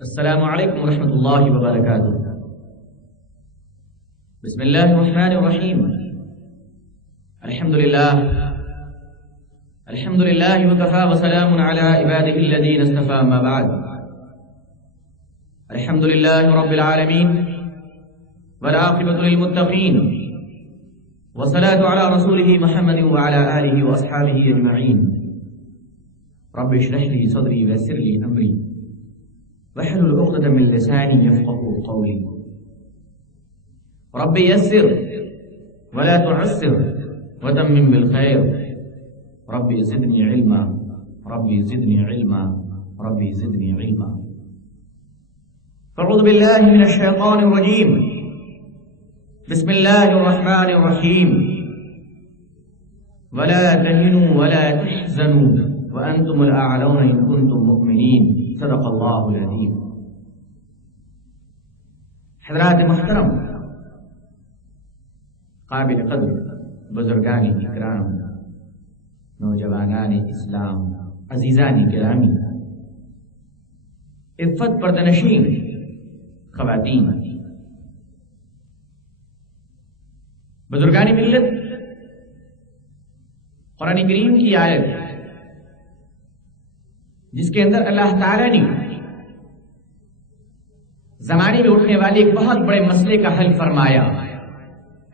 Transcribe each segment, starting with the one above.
السلام علیکم ورحمۃ اللہ وبرکاتہ۔ بسم اللہ الرحمن الرحیم۔ الحمد للہ وکفی وسلام علی عباده الذین اصطفى، ما بعد۔ الحمد للہ رب العالمین والعاقبۃ للمتقین، والصلاة علی رسولہ محمد وعلی آلہ واصحابہ اجمعین۔ رب اشرح لی صدری ویسر لی امری واحلل عقدة من لساني يفقهوا قولي۔ رب يسر ولا تعسر وتمم بالخير، رب زدني علما، رب زدني علما، رب زدني علما۔ فاعوذ بالله من الشيطان الرجيم، بسم الله الرحمن الرحيم۔ ولا تهنوا ولا تحزنوا وأنتم الأعلون إن كنتم مؤمنين، صدق اللہ العظیم۔ حضرات محترم، قابل قدر بزرگان اکرام، نوجوانان اسلام، عزیزان گرامی، عفت پردنشین خواتین، بزرگان ملت، قرآن کریم کی آیت جس کے اندر اللہ تعالیٰ نے زمانے میں اٹھنے والے ایک بہت بڑے مسئلے کا حل فرمایا۔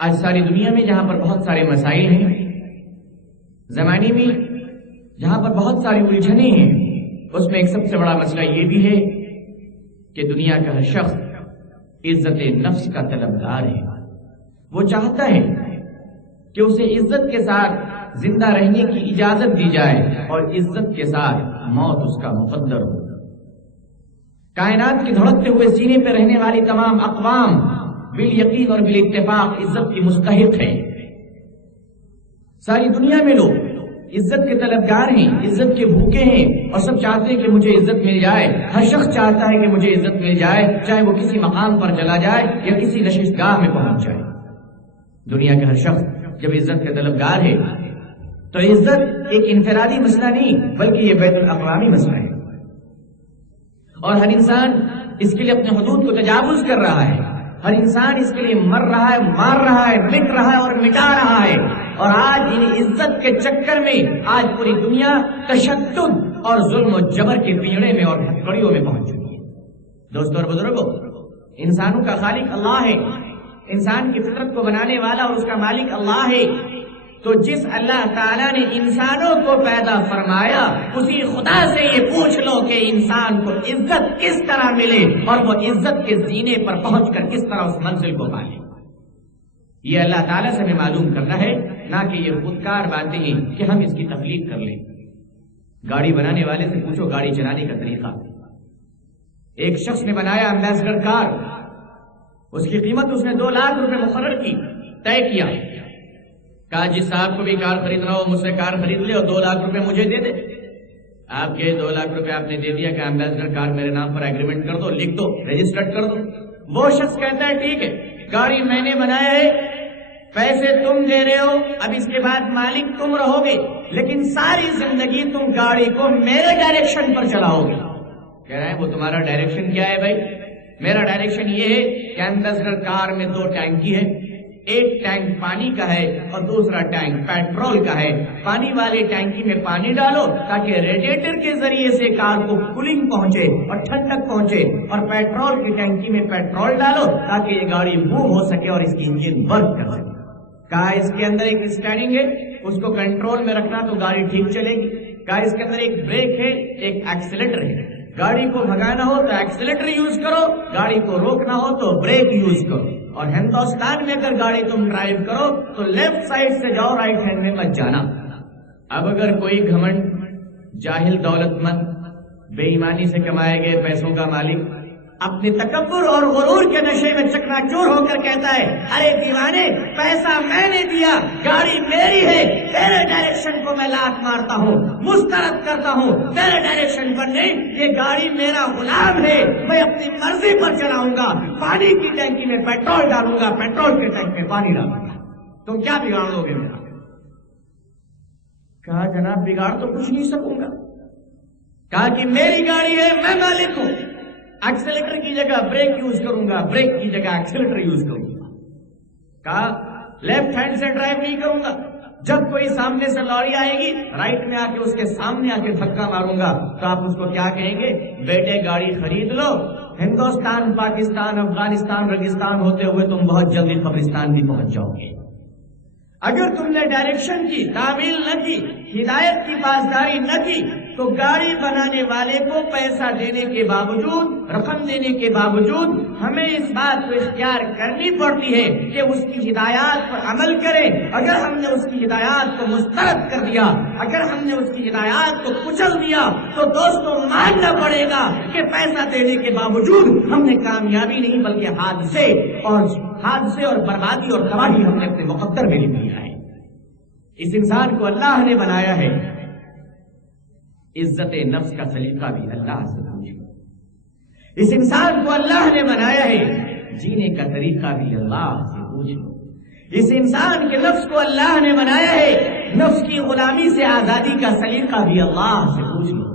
آج ساری دنیا میں جہاں پر بہت سارے مسائل ہیں، زمانے میں جہاں پر بہت ساری الجھنیں ہیں، اس میں ایک سب سے بڑا مسئلہ یہ بھی ہے کہ دنیا کا ہر شخص عزت نفس کا طلبگار ہے۔ وہ چاہتا ہے کہ اسے عزت کے ساتھ زندہ رہنے کی اجازت دی جائے اور عزت کے ساتھ موت اس کا مقدر ہو۔ کائنات کے دھڑکتے ہوئے سینے پہ رہنے والی تمام اقوام بالیقین اور بالاتفاق عزت کی مستحق ہے۔ ساری دنیا میں لوگ عزت کے طلبگار ہیں، عزت کے بھوکے ہیں، اور سب چاہتے ہیں کہ مجھے عزت مل جائے۔ ہر شخص چاہتا ہے کہ مجھے عزت مل جائے، چاہے وہ کسی مقام پر چلا جائے یا کسی نشستگاہ میں پہنچ جائے۔ دنیا کے ہر شخص جب عزت کا طلبگار ہے تو عزت ایک انفرادی مسئلہ نہیں بلکہ یہ بین الاقوامی مسئلہ ہے، اور ہر انسان اس کے لیے اپنے حدود کو تجاوز کر رہا ہے۔ ہر انسان اس کے لیے مر رہا ہے، مار رہا ہے، مٹ رہا ہے اور مٹا رہا ہے۔ اور آج ان عزت کے چکر میں آج پوری دنیا تشدد اور ظلم و جبر کے پنجڑے میں اور ہتھکڑیوں میں پہنچ چکی ہے۔ دوستوں اور بزرگوں، انسانوں کا خالق اللہ ہے، انسان کی فطرت کو بنانے والا اور اس کا مالک اللہ ہے۔ تو جس اللہ تعالیٰ نے انسانوں کو پیدا فرمایا، اسی خدا سے یہ پوچھ لو کہ انسان کو عزت کس طرح ملے اور وہ عزت کے زینے پر پہنچ کر کس طرح اس منزل کو پالے۔ یہ اللہ تعالیٰ سے ہمیں معلوم کرنا ہے، نہ کہ یہ خودکار باتیں ہیں کہ ہم اس کی تخلیق کر لیں۔ گاڑی بنانے والے سے پوچھو گاڑی چلانے کا طریقہ۔ ایک شخص نے بنایا امبیسڈر کار، اس کی قیمت اس نے 2 لاکھ روپے مقرر کی، طے کیا، کہا جس صاحب کو بھی کار خریدنا ہو مجھ سے کار خرید لے اور 2 لاکھ روپے مجھے دے دے۔ آپ کے 2 لاکھ روپے آپ نے دے دیا کہ امبیسڈر کار میرے نام پر ایگریمنٹ کر دو، لکھ دو، رجسٹرڈ کر دو۔ وہ شخص کہتا ہے ٹھیک ہے، گاڑی میں نے بنایا ہے، پیسے تم دے رہے ہو، اب اس کے بعد مالک تم رہو گے، لیکن ساری زندگی تم گاڑی کو میرے ڈائریکشن پر چلاؤ گے۔ کہہ رہے ہیں وہ تمہارا ڈائریکشن کیا ہے بھائی؟ میرا ڈائریکشن یہ ہے کہ امبیسڈر کار میں 2 ٹینکی ہے، ایک ٹینک پانی کا ہے اور دوسرا ٹینک پیٹرول کا ہے۔ پانی والی ٹینکی میں پانی ڈالو تاکہ ریڈیٹر کے ذریعے سے کار کو کولنگ پہنچے اور ٹھنڈک پہنچے، اور پیٹرول کی ٹینکی میں پیٹرول ڈالو تاکہ یہ گاڑی موو ہو سکے اور اس کی انجن ورک کر سکے۔ کہا اس کے اندر ایک اسٹیئرنگ ہے، اس کو کنٹرول میں رکھنا تو گاڑی ٹھیک چلے گی۔ کہا اس کے اندر ایک بریک ہے، ایک ایکسیلیٹر ہے، گاڑی کو بھگانا ہو تو ایکسیلیٹر یوز کرو، گاڑی کو روکنا ہو تو بریک یوز کرو۔ اور ہندوستان میں اگر گاڑی تم ڈرائیو کرو تو لیفٹ سائڈ سے جاؤ، رائٹ ہینڈ میں مت جانا۔ اب اگر کوئی گھمنڈ، جاہل، دولت مند، بے ایمانی سے کمائے گئے پیسوں کا مالک اپنے تکبر اور غرور کے نشے میں چکنا چور ہو کر کہتا ہے ارے دیوانے، پیسہ میں نے دیا، گاڑی میری ہے، تیرے ڈائریکشن کو میں لات مارتا ہوں، مسترد کرتا ہوں، تیرے ڈائریکشن پر نہیں، یہ گاڑی میرا غلام ہے، میں اپنی مرضی پر چلاؤں گا، پانی کی ٹینکی میں پیٹرول ڈالوں گا، پیٹرول کے ٹینک میں پانی ڈالوں گا، تم کیا بگاڑ لو گے میرا؟ کہا جناب بگاڑ تو کچھ نہیں سکوں گا۔ کہا کہ میری گاڑی ہے، میں مالک ہوں، ایکسیلیٹر کی جگہ بریک یوز کروں گا، بریک کی جگہ ایکسیلیٹر یوز کروں گا. کہا لیفٹ ہینڈ سے ڈرائیو نہیں کروں گا، جب کوئی سامنے سے لوری آئے گی رائٹ میں آ کے اس کے سامنے آ کے دھکا ماروں گا. تو آپ اس کو کیا کہیں گے؟ بیٹے گاڑی خرید لو، ہندوستان پاکستان افغانستان ریگستان ہوتے ہوئے تم بہت جلدی قبرستان بھی پہنچ جاؤ گے. اگر تم نے ڈائریکشن کی تعمیل نہ کی، ہدایت کی پاسداری نہ کی، تو گاڑی بنانے والے کو پیسہ دینے کے باوجود، رقم دینے کے باوجود ہمیں اس بات کو اختیار کرنی پڑتی ہے کہ اس کی ہدایات پر عمل کرے. اگر ہم نے اس کی ہدایات کو مسترد کر دیا، اگر ہم نے اس کی ہدایات کو کچل دیا، تو دوستوں ماننا پڑے گا کہ پیسہ دینے کے باوجود ہم نے کامیابی نہیں بلکہ حادثے اور بربادی اور تباہی ہم نے اپنے مقدر میں لکھ لیا ہے. اس انسان کو اللہ نے بنایا ہے، عزت نفس کا سلیقہ بھی اللہ سے پوچھو. اس انسان کو اللہ نے بنایا ہے، جینے کا طریقہ بھی اللہ سے پوچھو. اس انسان کے نفس کو اللہ نے بنایا ہے، نفس کی غلامی سے آزادی کا سلیقہ بھی اللہ سے پوچھ لو.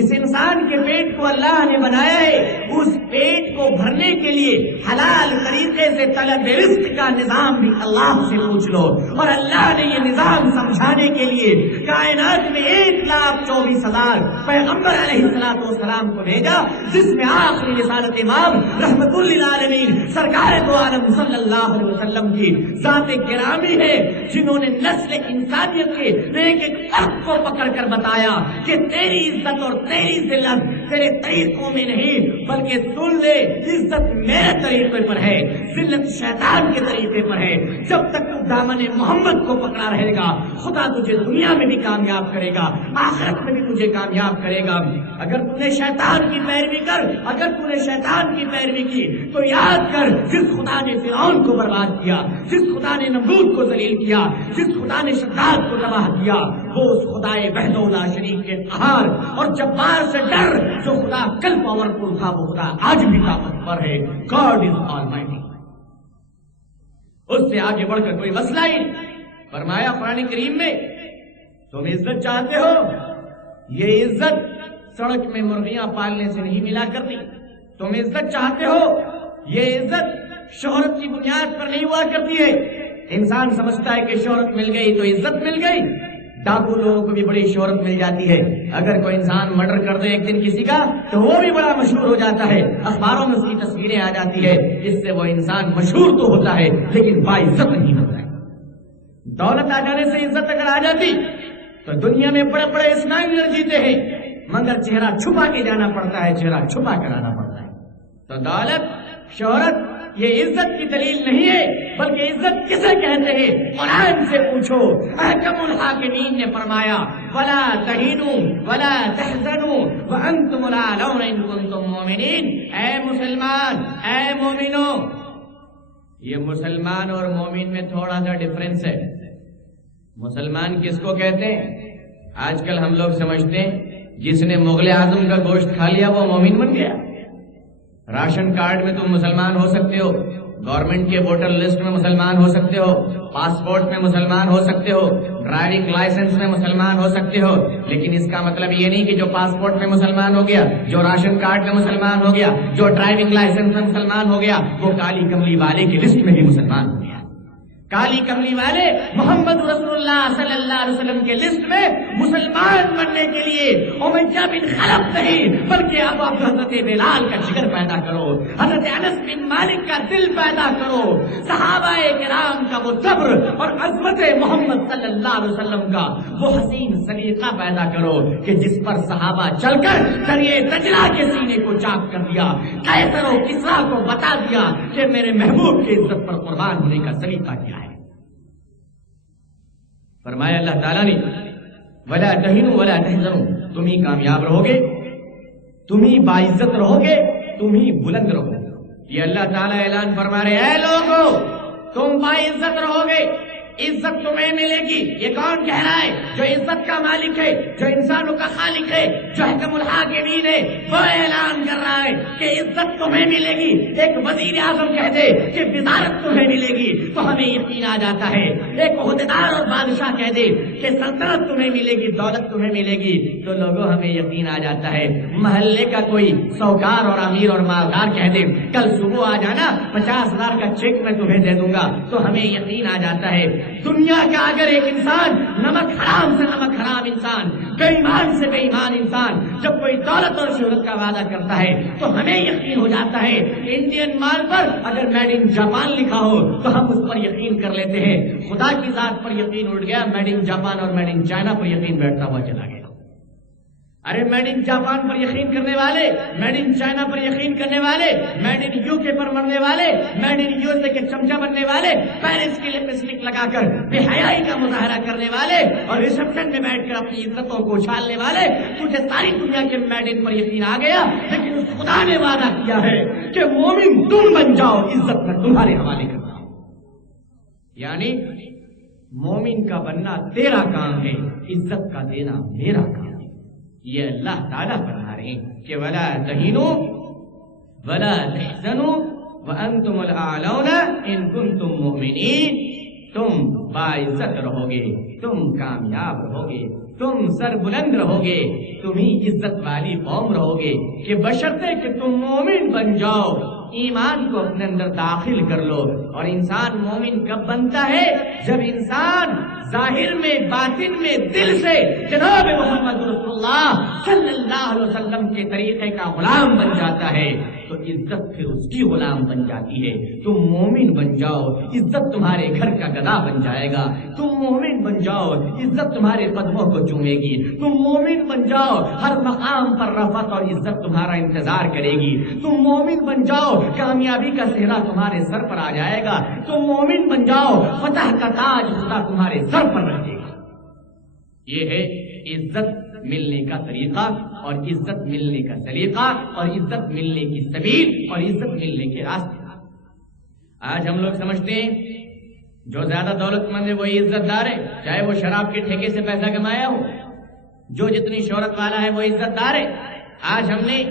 اس انسان کے پیٹ کو اللہ نے بنایا ہے، اس پیٹ کو بھرنے کے لیے حلال طریقے سے طلب رزق کا نظام بھی اللہ سے پوچھ لو. اور اللہ نے یہ نظام سمجھانے کے لیے کائنات میں 1,24,000 پیغمبر علیہ السلام کو بھیجا، جس میں آخری رسالت امام رحمت للعالمین سرکار دو عالم صلی اللہ علیہ وسلم کی ذات گرامی ہے، جنہوں نے نسل انسانیت کے ایک ایک فرق کو پکڑ کر بتایا کہ تیری عزت اور تیری ذلت تیرے طریقوں میں نہیں، بلکہ سن لے، عزت میرے طریقے پر ہے، ذلت شیطان کے طریقے پر ہے. جب تک تو دامن محمد کو پکڑا رہے گا، خدا تجھے دنیا میں بھی کامیاب کرے گا، آخرت میں بھی تجھے کامیاب کرے گا. اگر تو نے شیطان کی پیروی کی تو یاد کر، جس خدا نے فرعون کو برباد کیا، جس خدا نے نمرود کو ذلیل کیا، جس خدا نے شداد کو تباہ کیا، وہ اس خدائے وحدہ لا شریک کے قہار اور جبار سے ڈر جو خدا کل پاورفل تھا، وہ خدا آج بھی طاقتور ہے. God is Almighty. اس سے آگے بڑھ کر کوئی مسئلہ ہی نہیں. فرمایا قرآن کریم میں، تم عزت چاہتے ہو، یہ عزت سڑک میں مرغیاں پالنے سے نہیں ملا کرتی. تم عزت چاہتے ہو، یہ عزت شہرت کی بنیاد پر نہیں ہوا کرتی ہے. انسان سمجھتا ہے کہ شہرت مل گئی تو عزت مل گئی. ڈاکو لوگوں کو بھی بڑی شہرت مل جاتی ہے. اگر کوئی انسان مرڈر کر دے ایک دن کسی کا تو وہ بھی بڑا مشہور ہو جاتا ہے، اخباروں میں اس کی تصویریں آ جاتی ہے. اس سے وہ انسان مشہور تو ہوتا ہے لیکن باعزت نہیں ہوتا ہے. دولت آ جانے سے عزت اگر آ جاتی تو دنیا میں بڑے بڑے اسنائلر جیتے ہیں، مگر چہرہ چھپا کے جانا پڑتا ہے، چہرہ چھپا کر آنا پڑتا ہے. تو دولت، شہرت یہ عزت کی دلیل نہیں ہے، بلکہ عزت کسے کہتے ہیں؟ قرآن سے پوچھو. احکم الحاکمین نے فرمایا ولا تہینوا ولا تحزنوا وانتم الاعلون ان کنتم مؤمنین. اے مسلمان، اے مومنو. یہ مسلمان اور مومن میں تھوڑا سا ڈفرنس ہے. مسلمان کس کو کہتے ہیں؟ آج کل ہم لوگ سمجھتے ہیں جس نے مغل اعظم کا گوشت کھا لیا وہ مومن بن گیا. راشن کارڈ میں تم مسلمان ہو سکتے ہو، گورنمنٹ کے ووٹر لسٹ میں مسلمان ہو سکتے ہو، پاسپورٹ میں مسلمان ہو سکتے ہو، ڈرائیونگ لائسنس میں مسلمان ہو سکتے ہو، لیکن اس کا مطلب یہ نہیں کہ جو پاسپورٹ میں مسلمان ہو گیا، جو راشن کارڈ میں مسلمان ہو گیا، جو ڈرائیونگ لائسنس میں مسلمان ہو گیا، وہ کالی کملی والے کی لسٹ میں بھی مسلمان ہو گیا. کالی کملی والے محمد رسول اللہ صلی اللہ علیہ وسلم کے لسٹ میں مسلمان بننے کے لیے امیہ بن خلف نہیں، بلکہ اب آپ حضرت بلال کا جگر پیدا کرو، حضرت انس بن مالک کا دل پیدا کرو، صحابہ کرام کا وہ صبر اور عظمت محمد صلی اللہ علیہ وسلم کا وہ حسین سلیقہ پیدا کرو کہ جس پر صحابہ چل کر دریائے دجلہ کے سینے کو چاک کر دیا، قیصر و کسریٰ کو بتا دیا کہ میرے محبوب کی عزت پر قربان ہونے کا سلیقہ کیا ہے. فرمایا اللہ تعالیٰ نے ولا تہینوا ولا تحزنوا، تم ہی کامیاب رہو گے، تم ہی باعزت رہو گے، تم ہی بلند رہو گے. یہ اللہ تعالیٰ اعلان فرما رہے اے لوگو تم باعزت رہو گے، عزت تمہیں ملے گی. یہ کون کہہ رہا ہے؟ جو عزت کا مالک ہے، جو انسانوں کا خالق ہے، جو حکم الحاکمین ہے، وہ اعلان کر رہا ہے کہ عزت تمہیں ملے گی، ایک وزیر اعظم کہہ دے کہ وزارت تمہیں ملے گی تو ہمیں یقین آ جاتا ہے، ایک عہدیدار اور بادشاہ کہہ دے کہ سلطنت تمہیں ملے گی، دولت تمہیں ملے گی تو لوگوں ہمیں یقین آ جاتا ہے۔ محلے کا کوئی سوکار اور امیر اور مالدار کہہ دے کل صبح آ جانا 50,000 کا چیک میں تمہیں دے دوں گا تو ہمیں یقین آ جاتا ہے۔ دنیا کا اگر ایک انسان نمک حرام سے نمک حرام انسان، بے ایمان سے بے ایمان انسان جب کوئی دولت اور شہرت کا وعدہ کرتا ہے تو ہمیں یقین ہو جاتا ہے۔ انڈین مال پر اگر میڈ ان جاپان لکھا ہو تو ہم اس پر یقین کر لیتے ہیں۔ خدا کی ذات پر یقین اٹھ گیا، میڈ ان جاپان اور میڈ ان چائنا پر یقین بیٹھتا ہوا چلا گیا۔ ارے میڈ ان جاپان پر یقین کرنے والے، میڈ ان چائنا پر یقین کرنے والے، میڈ ان یو کے پر مرنے والے، made in U S A کے چمچہ بننے والے، پیرس کی لپسٹک لگا کر بے حیائی کا مظاہرہ کرنے والے اور ریسپشن میں بیٹھ کر اپنی عزتوں کو اچھالنے والے، تجھے ساری دنیا کے میڈ ان پر یقین آ گیا، لیکن اس خدا نے وعدہ کیا ہے کہ مومن تم بن جاؤ، عزت میں تمہارے حوالے کرتا ہوں۔ یعنی مومن کا بننا تیرا کام ہے، عزت کا دینا میرا کام ہے۔ یہ اللہ تعالیٰ فرما رہے ہیں کہ وَلَا تَهِنُوا وَلَا تَحْزَنُوا وَأَنْتُمُ الْأَعْلَوْنَ إِن كُنتُم مُؤْمِنِينَ، تم باعزت رہو گے، تم کامیاب رہو گے، تم سر بلند رہو گے، تم ہی عزت والی قوم رہو گے، کہ بشرطے کہ تم مومن بن جاؤ، ایمان کو اپنے اندر داخل کر لو۔ اور انسان مومن کب بنتا ہے؟ جب انسان ظاہر میں باطن میں دل سے جناب محمد رسول اللہ صلی اللہ علیہ وسلم کے طریقے کا غلام بن جاتا ہے تو عزت پھر اس کی غلام بن جاتی ہے۔ تم مومن بن جاؤ، عزت تمہارے گھر کا گدا بن جائے گا۔ تم مومن بن جاؤ، عزت تمہارے قدموں کو چومے گی۔ تم مومن بن جاؤ، ہر مقام پر رفعت اور عزت تمہارا انتظار کرے گی۔ تم مومن بن جاؤ، کامیابی کا صحرا تمہارے سر پر آ جائے گا۔ تم مومن بن جاؤ، فتح کا تاج خدا تمہارے سر پر رکھے گا۔ یہ ہے عزت ملنے کا طریقہ اور عزت ملنے کا سلیقہ اور عزت ملنے کی سبیل اور عزت ملنے کے راستے۔ آج ہم لوگ سمجھتے ہیں جو زیادہ دولت مند ہے وہی عزت دار ہے، چاہے وہ شراب کے ٹھیکے سے پیسہ کمایا ہو، جو جتنی شہرت والا ہے وہ عزت دار ہے۔ آج ہم نے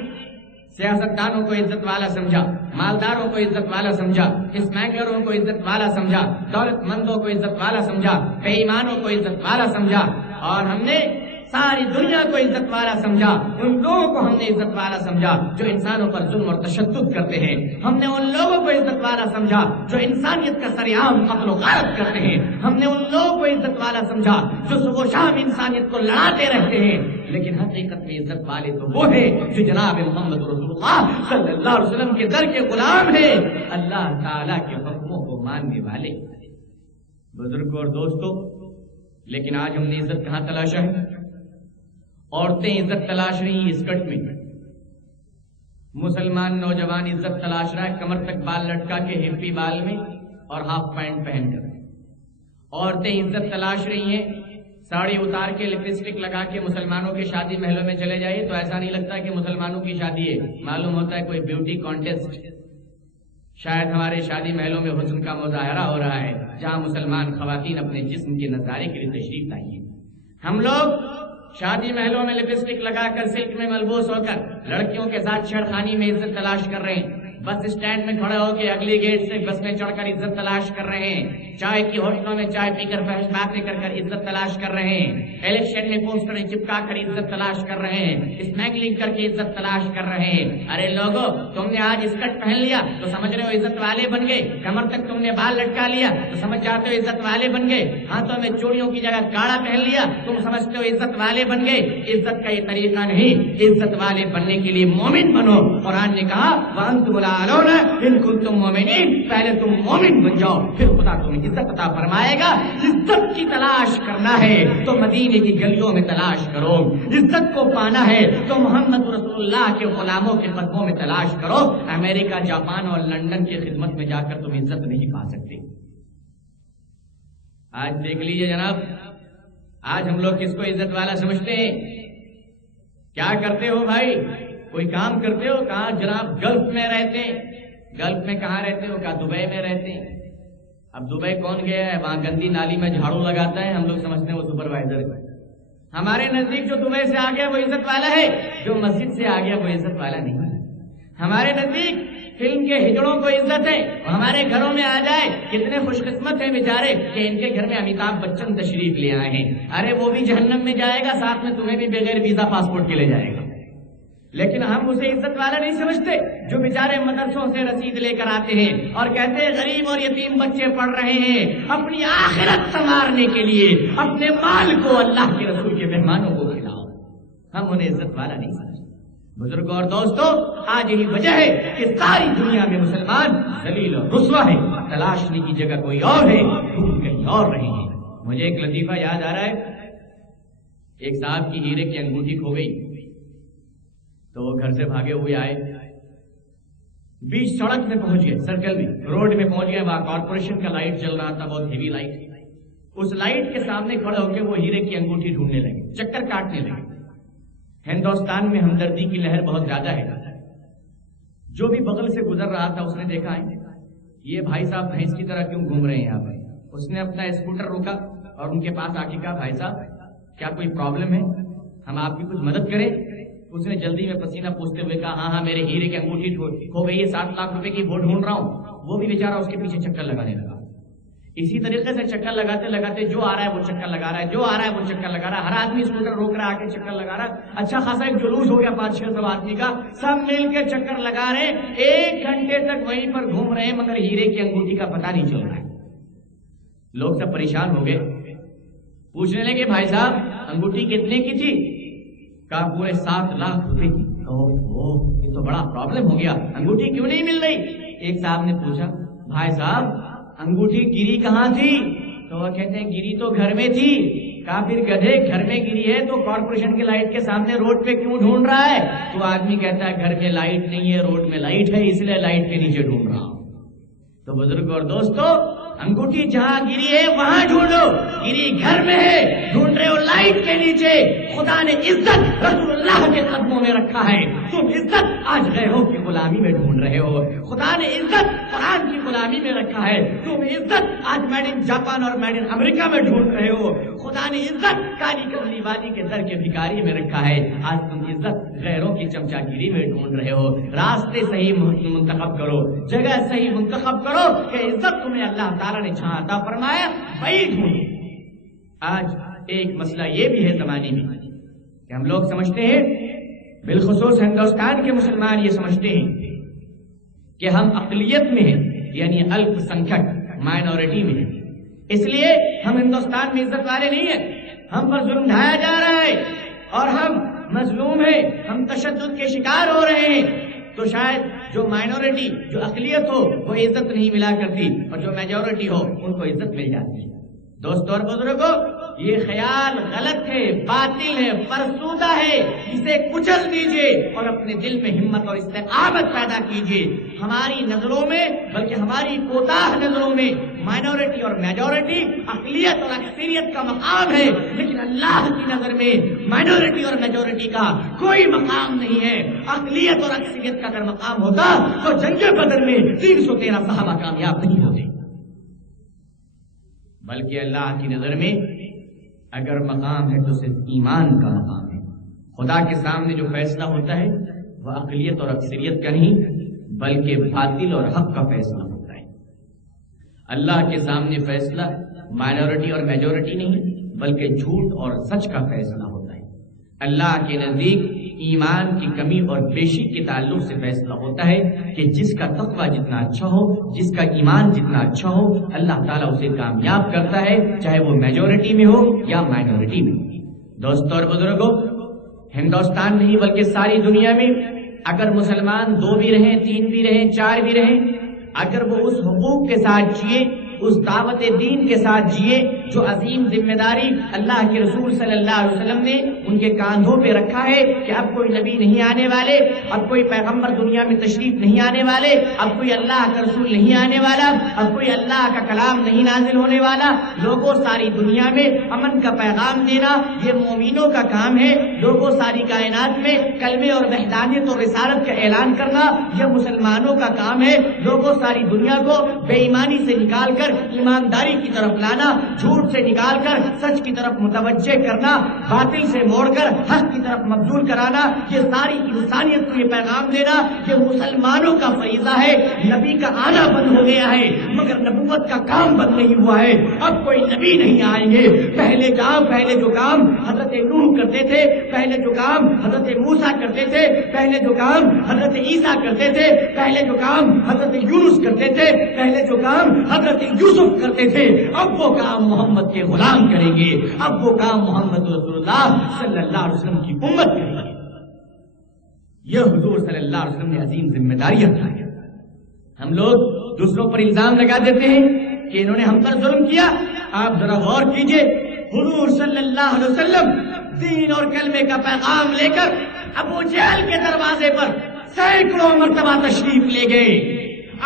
سیاستدانوں کو عزت والا سمجھا، مالداروں کو عزت والا سمجھا، اسمگلروں کو عزت والا سمجھا، دولت مندوں کو عزت والا سمجھا، بے ایمانوں کو عزت والا سمجھا، اور ہم نے ساری دنیا کو عزت والا سمجھا۔ ان لوگوں کو ہم نے عزت والا سمجھا جو انسانوں پر ظلم اور تشدد کرتے ہیں۔ ہم نے ان لوگوں کو عزت والا سمجھا جو انسانیت کا سرعام قتل و غارت کرتے ہیں۔ ہم نے ان لوگوں کو عزت والا سمجھا جو صبح و شام انسانیت کو لڑاتے رہتے ہیں۔ لیکن حقیقت میں عزت والے تو وہ ہیں جو جناب محمد رسول اللہ صلی اللہ علیہ وسلم کے در کے غلام ہیں، اللہ تعالیٰ کے حکموں کو ماننے والے۔ بزرگوں اور دوستوں، لیکن آج ہم نے عزت کہاں تلاشا ہے؟ عورتیں عزت تلاش رہی ہیں اسکرٹ میں، مسلمان نوجوان عزت تلاش رہا ہے کمر تک بال لٹکا کے ہپی بال میں اور ہاف پینٹ پہن کر۔ عورتیں عزت تلاش رہی ہیں ساڑی اتار کے لپسٹک لگا کے مسلمانوں کے شادی محلوں میں چلے جائیے تو ایسا نہیں لگتا کہ مسلمانوں کی شادی ہے، معلوم ہوتا ہے کوئی بیوٹی کانٹیسٹ۔ شاید ہمارے شادی محلوں میں حسن کا مظاہرہ ہو رہا ہے جہاں مسلمان خواتین اپنے جسم کے نظارے کے لیے تشریف لائی ہیں۔ ہم لوگ شادی محلوں میں لپسٹک لگا کر سلک میں ملبوس ہو کر لڑکیوں کے ساتھ چھیڑخانی میں عزت تلاش کر رہے ہیں، بس اسٹینڈ میں کھڑے ہو کے اگلی گیٹ سے بس میں چڑھ کر عزت تلاش کر رہے ہیں، چائے کی ہوٹلوں میں چائے پی کر فحش باتیں کر کر عزت تلاش کر رہے ہیں، الیکشن میں پوسٹریں چپکا کر عزت تلاش کر رہے ہیں، اسمیگلنگ کر کے عزت تلاش کر رہے ہیں۔ ارے لوگوں، تم نے آج اسکرٹ پہن لیا تو سمجھ رہے ہو عزت والے بن گئے، کمر تک تم نے بال لٹکا لیا تو سمجھ جاتے ہو عزت والے بن گئے، ہاتھوں میں چوڑیوں کی جگہ کاڑا پہن لیا تم سمجھتے ہو عزت والے بن گئے۔ عزت کا یہ طریقہ نہیں، عزت والے بننے کے لیے مومن بنو۔ قرآن نے کہا وَأَنْتُمُ الْأَعْلَوْنَ إِن كُنتُم مُؤْمِنِينَ، پہلے تم مومن بن جاؤ پھر خدا تمہیں عزت عطا فرمائے گا۔ عزت کی تلاش کرنا ہے تو مدینے کی گلیوں میں تلاش کرو، عزت کو پانا ہے تو محمد رسول اللہ کے غلاموں کے قدموں میں تلاش کرو۔ امریکہ، جاپان اور لندن کی خدمت میں جا کر تم عزت نہیں پا سکتے۔ آج دیکھ لیجئے جناب، آج ہم لوگ کس کو عزت والا سمجھتے ہیں؟ کیا کرتے ہو بھائی؟ کوئی کام کرتے ہو؟ کہاں جناب گلف میں رہتے ہیں۔ گلف میں کہاں رہتے ہو؟ کہاں دبئی میں رہتے ہیں۔ اب دبئی کون گیا ہے؟ وہاں گندی نالی میں جھاڑو لگاتا ہے، ہم لوگ سمجھتے ہیں وہ سپروائزر ہے۔ ہمارے نزدیک جو دبئی سے آ گیا وہ عزت والا ہے، جو مسجد سے آ گیا وہ عزت والا نہیں ہے۔ ہمارے نزدیک فلم کے ہجڑوں کو عزت ہے، اور ہمارے گھروں میں آ جائے کتنے خوش قسمت ہیں بیچارے کہ ان کے گھر میں امیتابھ بچن تشریف لے آئے ہیں. ارے وہ بھی جہنم میں جائے گا، ساتھ میں تمہیں بھی بغیر ویزا پاسپورٹ کے لے جائے گا. لیکن ہم اسے عزت والا نہیں سمجھتے جو بیچارے مدرسوں سے رسید لے کر آتے ہیں اور کہتے ہیں غریب اور یتیم بچے پڑھ رہے ہیں اپنی آخرت سنوارنے کے لیے اپنے مال کو اللہ کے رسول کے مہمانوں کو کھلاؤ. ہم انہیں عزت والا نہیں سمجھتے. بزرگوں اور دوستوں، آج یہی وجہ ہے کہ ساری دنیا میں مسلمان ذلیل اور رسوا ہے. تلاشنے کی جگہ کوئی اور ہے، ڈھونڈ کہیں اور رہے ہیں. مجھے ایک لطیفہ یاد آ رہا ہے. ایک صاحب کی ہیرے کی انگوٹھی کھو گئی تو وہ گھر سے بھاگے ہوئے آئے، بیچ سڑک میں پہنچ گئے، سرکل میں، روڈ میں پہنچ گئے. وہاں کارپوریشن کا لائٹ چل رہا تھا، بہت ہیوی لائٹ. اس لائٹ کے سامنے کھڑے ہو کے وہ ہیرے کی انگوٹھی ڈھونڈنے لگے، چکر کاٹنے لگے. ہندوستان میں ہمدردی کی لہر بہت زیادہ ہے. جو بھی بغل سے گزر رہا تھا اس نے دیکھا ہے یہ بھائی صاحب بھینس کی طرح کیوں گھوم رہے ہیں یہاں پر. اس نے اپنا اسکوٹر روکا اور ان کے پاس آ کے کہا بھائی صاحب کیا کوئی پرابلم ہے، ہم آپ کی کچھ مدد کریں. اس نے جلدی میں پسینہ پوچھتے ہوئے کہا ہاں میرے ہیرے کی انگوٹھی کھو گئی ہے، 7 لاکھ روپے کی، وہ ڈھونڈ رہا ہوں. وہ بھی بیچارہ اس کے پیچھے چکر لگانے لگا. اسی طریقے سے چکر لگاتے لگاتے جو آ رہا ہے وہ چکر لگا رہا ہے، جو آ رہا ہے وہ چکر لگا رہا ہے. ہر آدمی اسکوٹر روک رہا ہے، آ کے چکر لگا رہا ہے. اچھا خاصا ایک جلوس ہو گیا 500-600 آدمی کا، سب مل کے چکر لگا رہے ہیں. 1 گھنٹے تک وہیں پر گھوم رہے ہیں مگر ہیرے کی انگوٹھی کا پتہ نہیں چل رہا ہے. لوگ سب پریشان ہو گئے، پوچھنے لگے بھائی صاحب انگوٹھی کتنے کی تھی؟ کہا پورے 7 لاکھ روپے کی. یہ تو بڑا پرابلم ہو گیا، انگوٹھی کیوں نہیں مل رہی؟ ایک صاحب نے پوچھا بھائی صاحب انگوٹھی گری کہاں تھی؟ تو وہ کہتے ہیں گری تو گھر میں تھی. کہا پھر گدھے گھر میں گری ہے تو کارپوریشن کی لائٹ کے سامنے روڈ پہ کیوں ڈھونڈ رہا ہے؟ تو آدمی کہتا ہے گھر میں لائٹ نہیں ہے، روڈ میں لائٹ ہے، اس لیے لائٹ کے نیچے ڈھونڈ رہا ہوں. تو بزرگ اور دوستو، انگوٹھی جہاں گری ہے وہاں ڈھونڈو. گری گھر میں ہے، ڈھونڈ رہے ہو لائٹ کے نیچے. خدا نے عزت رسول اللہ کے قدموں میں رکھا ہے، تم عزت آج غیروں کی غلامی میں ڈھونڈ رہے ہو. خدا نے عزت قرآن کی غلامی میں رکھا ہے، تم عزت آج میڈ ان جاپان اور میڈ ان امریکہ میں ڈھونڈ رہے ہو. خدا نے عزت کالی کملی والی کے در کے بھکاری میں رکھا ہے، آج تم عزت غیروں کی چمچا گیری میں ڈھونڈ رہے ہو. راستے صحیح منتخب کرو، جگہ صحیح منتخب کرو کہ عزت تمہیں اللہ تعالیٰ نے جہاں عطا فرمایا وہی ڈھونڈو. آج ایک مسئلہ یہ بھی ہے زمانے میں کہ ہم لوگ سمجھتے ہیں، بالخصوص ہندوستان کے مسلمان یہ سمجھتے ہیں کہ ہم اقلیت میں ہیں، یعنی الپ سنکھیک مائنورٹی میں ہیں، اس لیے ہم ہندوستان میں عزت والے نہیں ہیں. ہم پر ظلم ڈھایا جا رہا ہے اور ہم مظلوم ہیں، ہم تشدد کے شکار ہو رہے ہیں. تو شاید جو مائنورٹی، جو اقلیت ہو وہ عزت نہیں ملا کرتی اور جو میجورٹی ہو ان کو عزت مل جاتی ہے. دوستوں اور بزرگوں، یہ خیال غلط ہے، باطل ہے، فرسودہ ہے. اسے کچل دیجئے اور اپنے دل میں ہمت اور استقامت پیدا کیجئے. ہماری نظروں میں، بلکہ ہماری کوتاہ نظروں میں مائنورٹی اور میجورٹی، اقلیت اور اکثریت کا مقام ہے، لیکن اللہ کی نظر میں مائنورٹی اور میجورٹی کا کوئی مقام نہیں ہے. اقلیت اور اکثریت کا اگر مقام ہوتا تو جنگ بدر میں 313 صحابہ کامیاب نہیں ہوتے. بلکہ اللہ کی نظر میں اگر مقام ہے تو صرف ایمان کا مقام ہے. خدا کے سامنے جو فیصلہ ہوتا ہے وہ اقلیت اور اکثریت کا نہیں بلکہ باطل اور حق کا فیصلہ ہوتا ہے. اللہ کے سامنے فیصلہ مائنورٹی اور میجورٹی نہیں بلکہ جھوٹ اور سچ کا فیصلہ ہوتا ہے. اللہ کے نزدیک ایمان کی کمی اور بیشی کے تعلق سے فیصلہ ہوتا ہے کہ جس کا تقوی جتنا اچھا ہو، جس کا ایمان جتنا اچھا ہو، اللہ تعالیٰ اسے کامیاب کرتا ہے، چاہے وہ میجورٹی میں ہو یا مائنورٹی میں. دوستوں اور بزرگوں، ہندوستان نہیں بلکہ ساری دنیا میں اگر مسلمان 2 بھی رہیں، 3 بھی رہیں، 4 بھی رہیں، اگر وہ اس حقوق کے ساتھ جیے، اس دعوت دین کے ساتھ جیے جو عظیم ذمہ داری اللہ کے رسول صلی اللہ علیہ وسلم نے ان کے کاندھوں پہ رکھا ہے کہ اب کوئی نبی نہیں آنے والے، اب کوئی پیغمبر دنیا میں تشریف نہیں آنے والے، اب کوئی اللہ کا رسول نہیں آنے والا، اب کوئی اللہ کا کلام نہیں نازل ہونے والا. لوگوں ساری دنیا میں امن کا پیغام دینا یہ مومنوں کا کام ہے. لوگوں ساری کائنات میں کلمے اور وحدانیت اور رسالت کا اعلان کرنا یہ مسلمانوں کا کام ہے. لوگوں ساری دنیا کو بے ایمانی سے نکال کر کر ایمانداری کی طرف لانا، جھوٹ سے نکال کر سچ کی طرف متوجہ کرنا، باطل سے موڑ کر حق کی طرف مبذول کرانا، یہ ساری انسانیت کو یہ پیغام دینا کہ مسلمانوں کا فریضہ ہے۔ نبی کا آنا بند ہو گیا ہے مگر نبوت کا کام بند نہیں ہوا ہے۔ اب کوئی نبی نہیں آئیں گے، پہلے جو کام حضرت نوح کرتے تھے، پہلے جو کام حضرت موسیٰ کرتے تھے، پہلے جو کام حضرت عیسیٰ کرتے تھے، پہلے جو کام حضرت یونس کرتے تھے، پہلے جو کام حضرت یوسف کرتے تھے، اب وہ کام محمد کے غلام کریں گے، اب وہ کام محمد رسول اللہ صلی اللہ علیہ وسلم کی امت کریں گے۔ یہ حضور صلی اللہ علیہ وسلم نے عظیم ذمہ داری اٹھائی۔ ہم لوگ دوسروں پر الزام لگا دیتے ہیں کہ انہوں نے ہم پر ظلم کیا۔ آپ ذرا غور کیجئے، حضور صلی اللہ علیہ وسلم دین اور کلمے کا پیغام لے کر ابو جہل کے دروازے پر سینکڑوں مرتبہ تشریف لے گئے،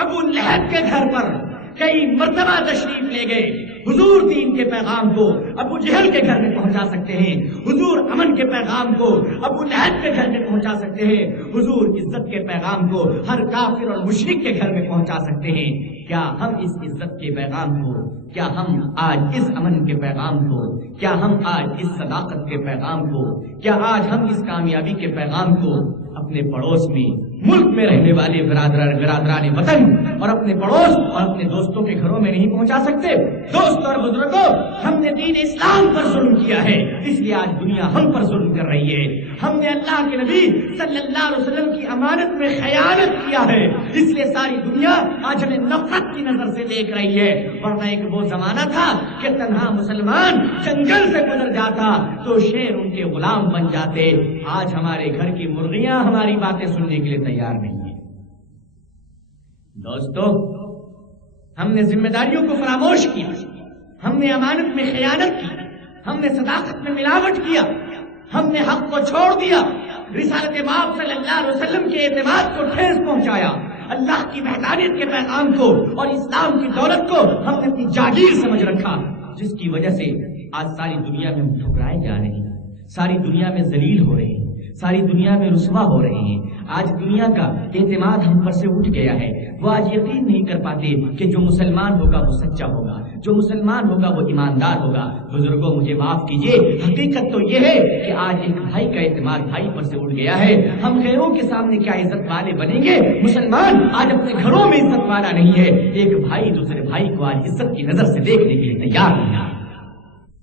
ابو لہب کے گھر پر کئی مرتبہ تشریف لے گئے۔ حضور دین کے پیغام کو ابو جہل کے گھر میں پہنچا سکتے ہیں، حضور امن کے پیغام کو ابو لہب کے گھر میں پہنچا سکتے ہیں، حضور عزت کے پیغام کو ہر کافر اور مشرک کے گھر میں پہنچا سکتے ہیں۔ کیا ہم اس عزت کے پیغام کو، کیا ہم آج اس امن کے پیغام کو، کیا ہم آج اس صداقت کے پیغام کو، کیا آج ہم اس کامیابی کے پیغام کو اپنے پڑوس میں، ملک میں رہنے والے برادران وطن اور اپنے پڑوس اور اپنے دوستوں کے گھروں میں نہیں پہنچا سکتے؟ دوستوں اور بزرگوں، ہم نے دین اسلام پر ظلم کیا ہے، اس لیے آج دنیا ہم پر ظلم کر رہی ہے۔ ہم نے اللہ کے نبی صلی اللہ علیہ وسلم کی امانت میں خیانت کیا ہے، اس لیے ساری دنیا آج ہمیں نفرت کی نظر سے دیکھ رہی ہے۔ ورنہ ایک وہ زمانہ تھا کہ تنہا مسلمان جنگل سے گزر جاتا تو شیر ان کے غلام بن جاتے۔ آج ہمارے گھر کی مرغیاں ہماری باتیں سننے کے لیے تیار نہیں ہیں۔ دوستو، ہم نے ذمہ داریوں کو فراموش کیا، ہم نے امانت میں خیانت کی، ہم نے صداقت میں ملاوٹ کیا، ہم نے حق کو چھوڑ دیا، رسالت مآب صلی اللہ علیہ وسلم کے اعتماد کو ٹھیس پہنچایا، اللہ کی وحدانیت کے پیغام کو اور اسلام کی دولت کو ہم نے اپنی جاگیر سمجھ رکھا، جس کی وجہ سے آج ساری دنیا میں ہم ٹھکرائے جا رہے ہیں، ساری دنیا میں ذلیل ہو رہے ہیں، ساری دنیا میں رسوا ہو رہے ہیں۔ آج دنیا کا اعتماد ہم پر سے اٹھ گیا ہے، وہ آج یقین نہیں کر پاتے کہ جو مسلمان ہوگا وہ سچا ہوگا، جو مسلمان ہوگا وہ ایماندار ہوگا۔ بزرگوں، مجھے معاف کیجیے، حقیقت تو یہ ہے کہ آج ایک بھائی کا اعتماد بھائی پر سے اٹھ گیا ہے۔ ہم غیروں کے سامنے کیا عزت والے بنیں گے؟ مسلمان آج اپنے گھروں میں عزت والا نہیں ہے، ایک بھائی دوسرے بھائی کو آج عزت کی نظر سے دیکھنے کے لیے تیار نہیں ہے۔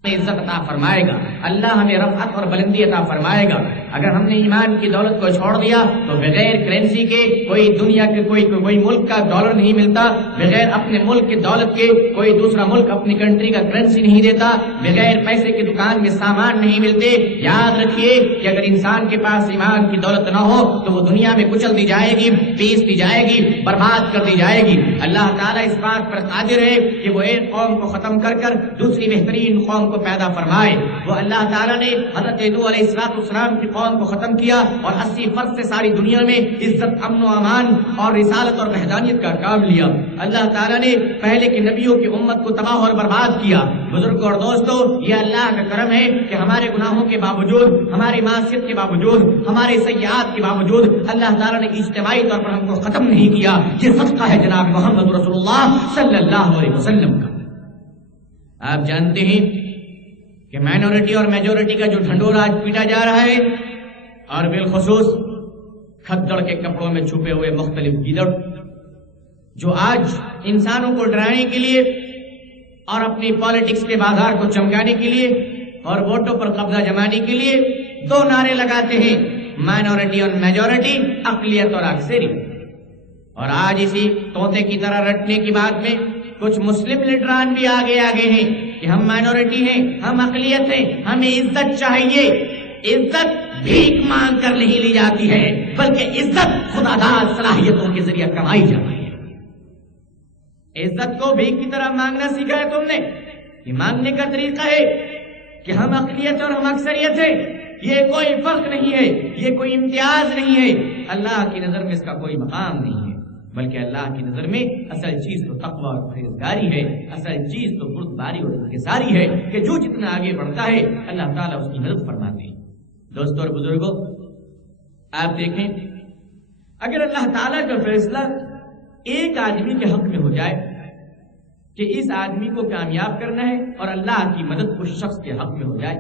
عزت عطا فرمائے گا اللہ، ہمیں رفعت اور بلندی عطا فرمائے گا۔ اگر ہم نے ایمان کی دولت کو چھوڑ دیا تو بغیر کرنسی کے کوئی دنیا کے کوئی ملک کا ڈالر نہیں ملتا، بغیر اپنے ملک کی دولت کے کوئی دوسرا ملک اپنی کنٹری کا کرنسی نہیں دیتا، بغیر پیسے کی دکان میں سامان نہیں ملتے۔ یاد رکھیے کہ اگر انسان کے پاس ایمان کی دولت نہ ہو تو وہ دنیا میں کچل دی جائے گی، پیس دی جائے گی، برباد کر دی جائے گی۔ اللہ تعالیٰ اس بات پر قادر ہے کہ وہ ایک قوم کو ختم کر کر دوسری بہترین قوم کو پیدا فرمائے۔ وہ اللہ تعالیٰ نے حضرت نوح علیہ السلام کی قوم کو ختم کیا اور 80 فرد سے ساری دنیا میں عزت، امن و امان اور رسالت اور وحدانیت کا کام لیا۔ اللہ تعالیٰ نے پہلے کے نبیوں کی امت کو تباہ اور برباد کیا۔ بزرگوں اور دوستوں، یہ اللہ کا کرم ہے کہ ہمارے گناہوں کے باوجود، ہماری معصیت کے باوجود، ہمارے سیئات کے باوجود اللہ تعالیٰ نے اجتماعی طور پر ہم کو ختم نہیں کیا۔ یہ صدقہ ہے جناب محمد رسول اللہ صلی اللہ علیہ وسلم کا۔ آپ جانتے ہیں کہ مائنورٹی اور میجورٹی کا جو ڈھنڈورا آج پیٹا جا رہا ہے، اور بالخصوص کھدڑ کے کپڑوں میں چھپے ہوئے مختلف گیدڑ جو آج انسانوں کو ڈرانے کے لیے اور اپنی پالیٹکس کے بازار کو چمکانے کے لیے اور ووٹوں پر قبضہ جمانے کے لیے دو نعرے لگاتے ہیں، مائنورٹی اور میجورٹی، اقلیت اور اکثریت۔ اور آج اسی طوطے کی طرح رٹنے کی بات میں کچھ مسلم لیڈران بھی آگے ہیں کہ ہم مائنورٹی ہیں، ہم اقلیت ہیں، ہمیں عزت چاہیے۔ عزت بھیک مانگ کر نہیں لی جاتی ہے، بلکہ عزت خدا داد صلاحیتوں کے ذریعے کمائی جاتی ہے۔ عزت کو بھیک کی طرح مانگنا سیکھا ہے تم نے؟ یہ مانگنے کا طریقہ ہے کہ ہم اقلیت اور ہم اکثریت ہیں، یہ کوئی فرق نہیں ہے، یہ کوئی امتیاز نہیں ہے۔ اللہ کی نظر میں اس کا کوئی مقام نہیں ہے، بلکہ اللہ کی نظر میں اصل چیز تو تقوی اور پرہیزگاری ہے، اصل چیز تو بردباری اور انکساری ہے کہ جو جتنا آگے بڑھتا ہے اللہ تعالیٰ اس کی مدد فرماتے ہیں۔ دوستوں اور بزرگوں، آپ دیکھیں، اگر اللہ تعالیٰ کا فیصلہ ایک آدمی کے حق میں ہو جائے کہ اس آدمی کو کامیاب کرنا ہے اور اللہ کی مدد اس شخص کے حق میں ہو جائے،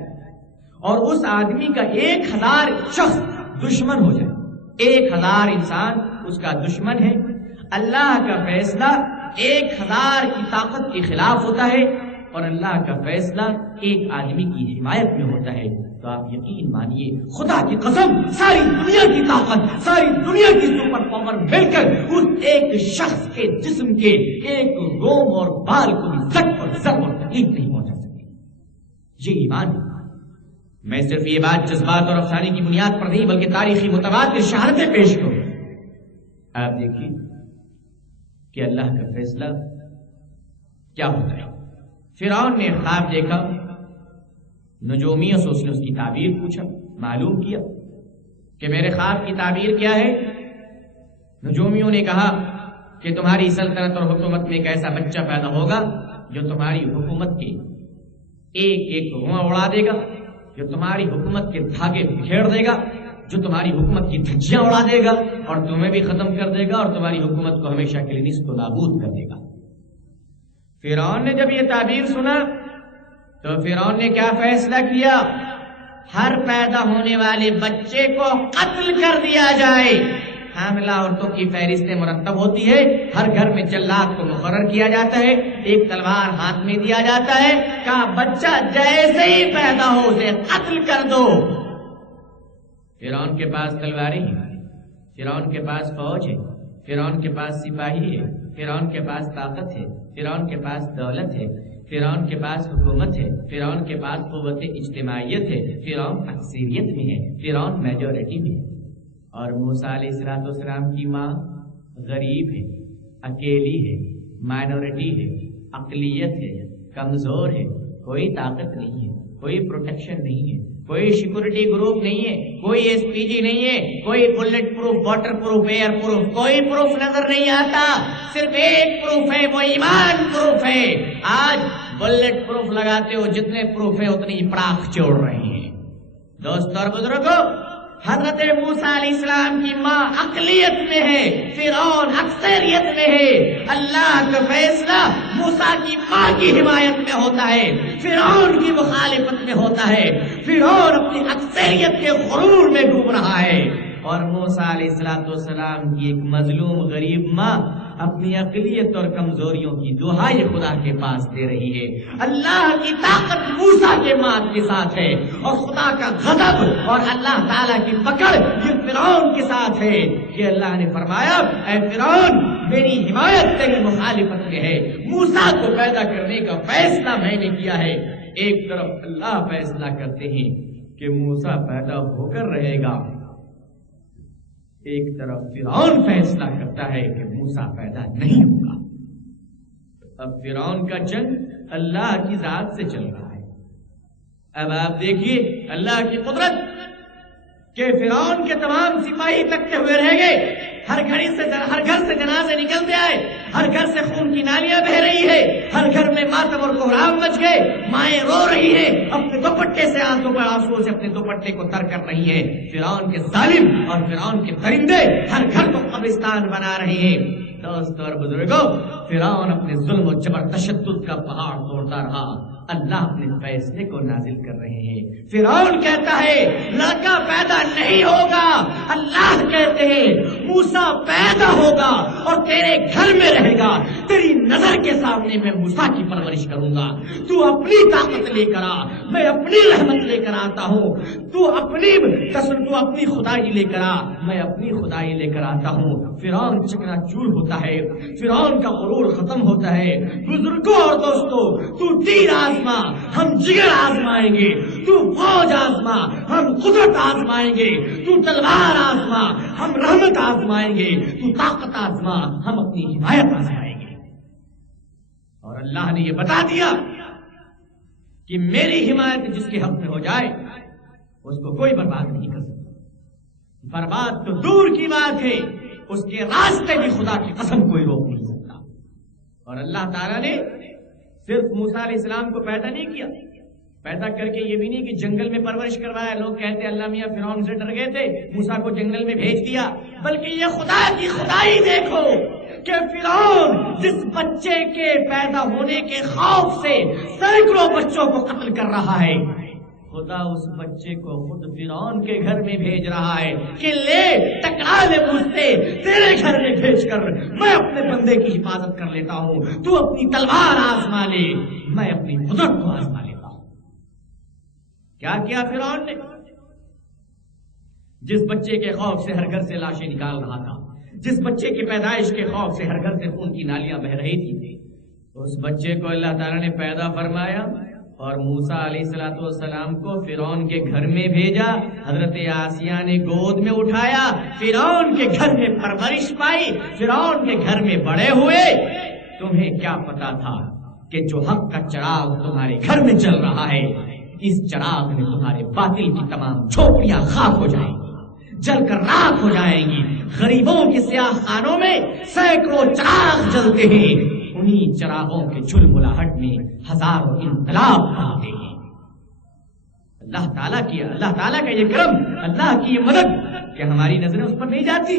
اور اس آدمی کا 1000 شخص دشمن ہو جائے۔ 1000 انسان اس کا دشمن ہے۔ اللہ کا فیصلہ 1000 کی طاقت کے خلاف ہوتا ہے اور اللہ کا فیصلہ ایک آدمی کی حمایت میں ہوتا ہے۔ تو آپ یقین مانیے، خدا کی قسم، ساری دنیا کی طاقت، ساری دنیا کی سپر پاور مل کر اس ایک شخص کے جسم کے ایک روم اور بال کو بھی زٹ اور ضرب اور تکلیف نہیں پہنچا سکتی۔ یہ ایمان ہے۔ میں صرف یہ بات جذبات اور افسانے کی بنیاد پر نہیں بلکہ تاریخی متواتر شہادتیں پیش کروں۔ آپ دیکھیے کہ اللہ کا فیصلہ کیا ہوتا ہے۔ فرعون نے خواب دیکھا، نجومیوں سے اس نے اس کی تعبیر پوچھا، معلوم کیا کہ میرے خواب کی تعبیر کیا ہے۔ نجومیوں نے کہا کہ تمہاری سلطنت اور حکومت میں ایک ایسا بچہ پیدا ہوگا جو تمہاری حکومت کے ایک دھواں اڑا دے گا، جو تمہاری حکومت کے دھاگے بکھیر دے گا، جو تمہاری حکومت کی دھجیاں اڑا دے گا اور تمہیں بھی ختم کر دے گا اور تمہاری حکومت کو ہمیشہ کے لیے نیست و نابود کر دے گا۔ فرعون نے جب یہ تعبیر سنا تو فرعون نے کیا فیصلہ کیا؟ ہر پیدا ہونے والے بچے کو قتل کر دیا جائے۔ حاملہ عورتوں کی فہرستیں مرتب ہوتی ہے، ہر گھر میں جلاد کو مقرر کیا جاتا ہے، ایک تلوار ہاتھ میں دیا جاتا ہے، کہا بچہ جیسے ہی پیدا ہو اسے قتل کر دو۔ فرعون کے پاس تلواریں ہیں، فرعون کے پاس فوج ہے، فرعون کے پاس سپاہی ہے، فرعون کے پاس طاقت ہے، فرعون کے پاس دولت ہے، فرعون کے پاس حکومت ہے، فرعون کے پاس قوت اجتماعیت ہے، فرعون اکثریت میں ہے، فرعون میجورٹی میں ہے۔ اور موسیٰ علیہ السلام کی ماں غریب ہے، اکیلی ہے، مائنورٹی ہے، اقلیت ہے، کمزور ہے، کوئی طاقت نہیں ہے، کوئی پروٹیکشن نہیں ہے، کوئی سیکورٹی گروپ نہیں ہے، کوئی ایس پی جی نہیں ہے، کوئی bullet proof, water proof, air proof, کوئی پروف نظر نہیں آتا، صرف ایک پروف ہے، وہ ایمان پروف ہے۔ آج بلٹ پروف لگاتے ہو، جتنے پروف ہے اتنی پراخ چھوڑ رہے ہیں۔ دوستو اور بزرگوں، حضرت موسیٰ علیہ السلام کی ماں اقلیت میں ہے، فرعون اکثریت میں ہے۔ اللہ کا فیصلہ موسیٰ کی ماں کی حمایت میں ہوتا ہے، فرعون کی مخالفت میں ہوتا ہے۔ فرعون اپنی اکثریت کے غرور میں ڈوب رہا ہے اور موسیٰ علیہ السلام کی ایک مظلوم غریب ماں اپنی اقلیت اور کمزوریوں کی دہائی خدا کے پاس دے رہی ہے۔ اللہ کی طاقت موسیٰ کے مات کے ساتھ ہے اور خدا کا غضب اور اللہ تعالیٰ کی پکڑ یہ فرعون کے ساتھ ہے کہ اللہ نے فرمایا، اے فرعون میری حمایت تیری مخالفت میں ہے، موسیٰ کو پیدا کرنے کا فیصلہ میں نے کیا ہے۔ ایک طرف اللہ فیصلہ کرتے ہیں کہ موسیٰ پیدا ہو کر رہے گا، ایک طرف فرعون فیصلہ کرتا ہے کہ موسیٰ پیدا نہیں ہوگا۔ اب فرعون کا جنگ اللہ کی ذات سے چل رہا ہے۔ اب آپ دیکھیے اللہ کی قدرت کہ فرعون کے تمام سپاہی تکتے ہوئے رہ گئے، ہر گھر سے جنازے نکلتے آئے، ہر گھر سے خون کی نالیاں بہ رہی ہے، ہر گھر میں ماتم اور کوہرام مچ گئے، مائیں رو رہی ہیں، اپنے دوپٹے سے آنسوں پر آنسو سے اپنے دوپٹے کو تر کر رہی ہیں۔ فرعون کے ظالم اور فرعون کے درندے ہر گھر کو قبرستان بنا رہے ہیں۔ دوستو اور بزرگوں، فرعون اپنے ظلم و جبر تشدد کا پہاڑ توڑتا رہا، اللہ اپنے فیصلے کو نازل کر رہے ہیں۔ فرعون کہتا ہے لڑکا پیدا نہیں ہوگا، اللہ کہتے ہیں موسیٰ پیدا ہوگا اور تیرے گھر میں رہے گا، تیری نظر کے سامنے میں موسیٰ کی پرورش کروں گا، تو اپنی طاقت لے کر آ، میں اپنی رحمت لے کر آتا ہوں، تو اپنی خدائی لے کر آ، میں اپنی خدائی لے کر آتا ہوں۔ فرعون چکنا چور ہوتا ہے، فرعون کا غرور ختم ہوتا ہے۔ بزرگوں اور دوستوں، تو تیر آزما ہم جگر آزمائیں گے، تو فوج آزما ہم قدرت آزمائیں گے، تو تلوار آزما ہم رحمت آزمائیں گے، تو طاقت آزما ہم اپنی حمایت آزمائیں گے۔ اور اللہ نے یہ بتا دیا کہ میری حمایت جس کے حق میں ہو جائے اس کو کوئی برباد نہیں کر سکتا۔ برباد تو دور کی بات ہے، اس کے راستے بھی خدا کی قسم کوئی روک نہیں سکتا۔ اور اللہ تعالیٰ نے صرف موسیٰ علیہ السلام کو پیدا نہیں کیا، پیدا کر کے یہ بھی نہیں کہ جنگل میں پرورش کروایا۔ لوگ کہتے اللہ میاں فرعون سے ڈر گئے تھے، موسیٰ کو جنگل میں بھیج دیا، بلکہ یہ خدا کی خدائی دیکھو کہ فرعون جس بچے کے پیدا ہونے کے خوف سے سینکڑوں بچوں کو قتل کر رہا ہے، خدا اس بچے کو خود فرعون کے گھر میں بھیج رہا ہے کہ لے ٹکرا لے مجھ سے، تیرے گھر میں بھیج کر میں اپنے بندے کی حفاظت کر لیتا ہوں، تو اپنی تلوار آزما لے، میں اپنی قدرت کو آزما لیتا ہوں۔ کیا کیا فرعون نے؟ جس بچے کے خوف سے ہر گھر سے لاشیں نکال رہا تھا، جس بچے کی پیدائش کے خوف سے ہر گھر سے خون کی نالیاں بہ رہی تھی، اس بچے کو اللہ تعالیٰ نے پیدا فرمایا اور موسیٰ علیہ السلام کو فرعون کے گھر میں بھیجا۔ حضرت آسیہ نے گود میں اٹھایا، فرعون کے گھر میں پرورش پائی، فرعون کے گھر میں بڑے ہوئے۔ تمہیں کیا پتا تھا کہ جو حق کا چراغ تمہارے گھر میں چل رہا ہے، اس چراغ میں تمہارے باطل کی تمام جھوپڑیاں خاک ہو جائیں گی، جل کر راکھ ہو جائیں گی۔ غریبوں کے سیاہ خانوں میں سینکڑوں چراغ جلتے ہیں، انہی چراغوں کے جھلملاہٹ میں ہزاروں انقلاب آتے ہیں۔ اللہ تعالیٰ کا یہ کرم، اللہ کی یہ مدد کہ ہماری نظریں اس پر نہیں جاتی،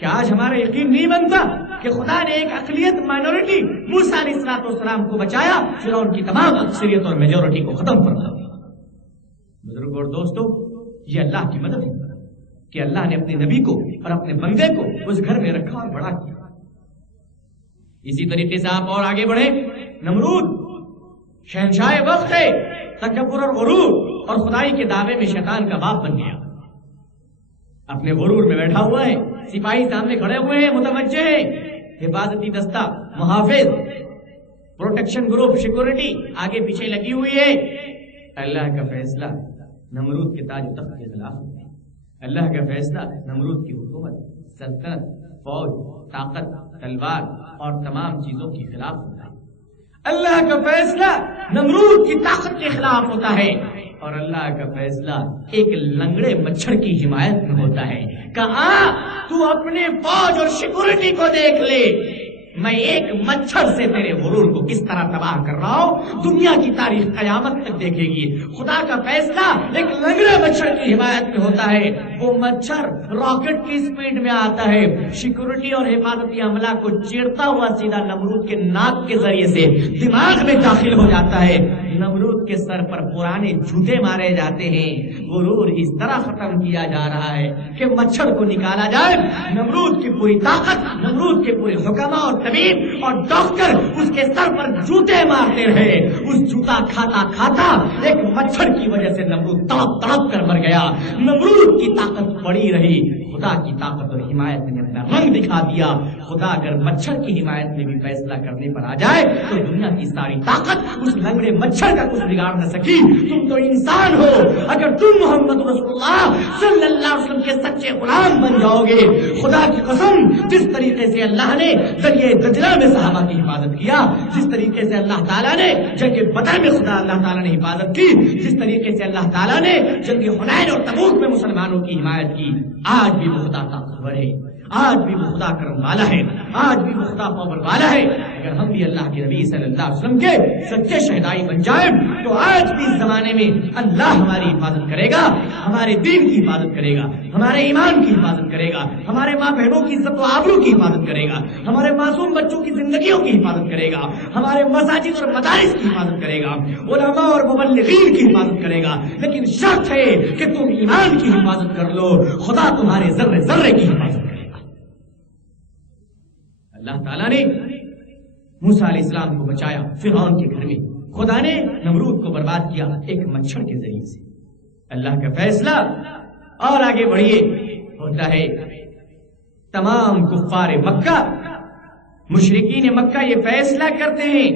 کہ آج ہمارا یقین نہیں بنتا کہ خدا نے ایک اقلیت مائنورٹی موسیٰ علیہ السلام کو بچایا، فرعون کی تمام اکثریت اور میجورٹی کو ختم کر دیا۔ بزرگ اور دوستو، یہ اللہ کی مدد ہے کہ اللہ نے اپنے نبی کو اور اپنے بندے کو اس گھر میں رکھا اور بڑا کیا۔ اسی طریقے سے آپ اور آگے بڑھیں، نمرود شہنشاہ وقت ہے، تکبر اور غرور اور خدائی کے دعوے میں شیطان کا باپ بن گیا، اپنے غرور میں بیٹھا ہوا ہے، سپاہی سامنے کھڑے ہوئے ہیں، متوجہ ہیں، حفاظتی دستہ، محافظ، پروٹیکشن گروپ، سیکورٹی آگے پیچھے لگی ہوئی ہے۔ اللہ کا فیصلہ نمرود کے تاج و تخت کے خلاف ہے، اللہ کا فیصلہ نمرود کی حکومت، سلطنت، فوج، طاقت، تلوار اور تمام چیزوں کے خلاف ہوتا ہے۔ اللہ کا فیصلہ نمرود کی طاقت کے خلاف ہوتا ہے، اور اللہ کا فیصلہ ایک لنگڑے مچھر کی حمایت میں ہوتا ہے۔ کہا تو اپنے فوج اور سیکورٹی کو دیکھ لے، میں ایک مچھر سے تیرے غرور کو کس طرح تباہ کر رہا ہوں، دنیا کی تاریخ قیامت تک دیکھے گی۔ خدا کا فیصلہ ایک لنگڑے مچھر کی حمایت میں ہوتا ہے، وہ مچھر راکٹ کی سپیڈ میں آتا ہے، سیکورٹی اور حفاظتی عملہ کو چیرتا ہوا سیدھا نمرود کے ناک کے ذریعے سے دماغ میں داخل ہو جاتا ہے۔ نمرود کے سر پر پرانے جوتے مارے جاتے ہیں۔ غرور اس طرح ختم کیا جا رہا ہے کہ مچھر کو نکالا جائے، نمرود کی پوری طاقت، نمرود کے پورے حکما اور طبیب اور ڈاکٹر اس کے سر پر جوتے مارتے رہے۔ اس جوتا کھاتا کھاتا ایک مچھر کی وجہ سے نمرود تڑپ تڑپ کر مر گیا۔ نمرود کی طاقت بڑی رہی، خدا کی طاقت اور حمایت نے اپنا رنگ دکھا دیا۔ خدا اگر مچھر کی حمایت میں بھی فیصلہ کرنے پر آ جائے تو دنیا کی ساری طاقت اس لنگڑے مچھر کا کچھ بگاڑ نہ سکی۔ تم تو انسان ہو، اگر تم محمد رسول اللہ صلی اللہ علیہ وسلم کے سچے غلام بن جاؤ گے، خدا کی قسم جس طریقے سے اللہ نے دریائے دجلہ میں صحابہ کی حفاظت کیا، جس طریقے سے اللہ تعالیٰ نے جنگ بدر میں خدا اللہ تعالیٰ نے حفاظت کی، جس طریقے سے اللہ تعالیٰ نے جنگ حنین اور تبوک میں مسلمانوں کی حمایت کی، آج بھی وہ خدا طاقتور ہے، آج بھی وہ خدا کرم والا ہے، آج بھی وہ خدا پاور والا ہے۔ اگر ہم بھی اللہ کے نبی صلی اللہ علیہ وسلم کے سچے شہدائی بن جائیں تو آج بھی اس زمانے میں اللہ ہماری حفاظت کرے گا، ہمارے دین کی حفاظت کرے گا، ہمارے ایمان کی حفاظت کرے گا، ہمارے ماں بہنوں کی عزت و آبرو کی حفاظت کرے گا، ہمارے معصوم بچوں کی زندگیوں کی حفاظت کرے گا، ہمارے مساجد اور مدارس کی حفاظت کرے گا، علماء اور مبلغین کی حفاظت کرے گا۔ لیکن شرط ہے کہ تم ایمان کی حفاظت کر لو، خدا تمہارے ذرے ذرے کی حفاظت کرے گا۔ اللہ تعالیٰ نے موسیٰ علیہ السلام کو بچایا فرعون کے گھر میں، خدا نے نمرود کو برباد کیا ایک مچھر کے ذریعے سے۔ اللہ کا فیصلہ اور آگے بڑھیے ہوتا ہے۔ تمام کفار مکہ، مشرکین مکہ یہ فیصلہ کرتے ہیں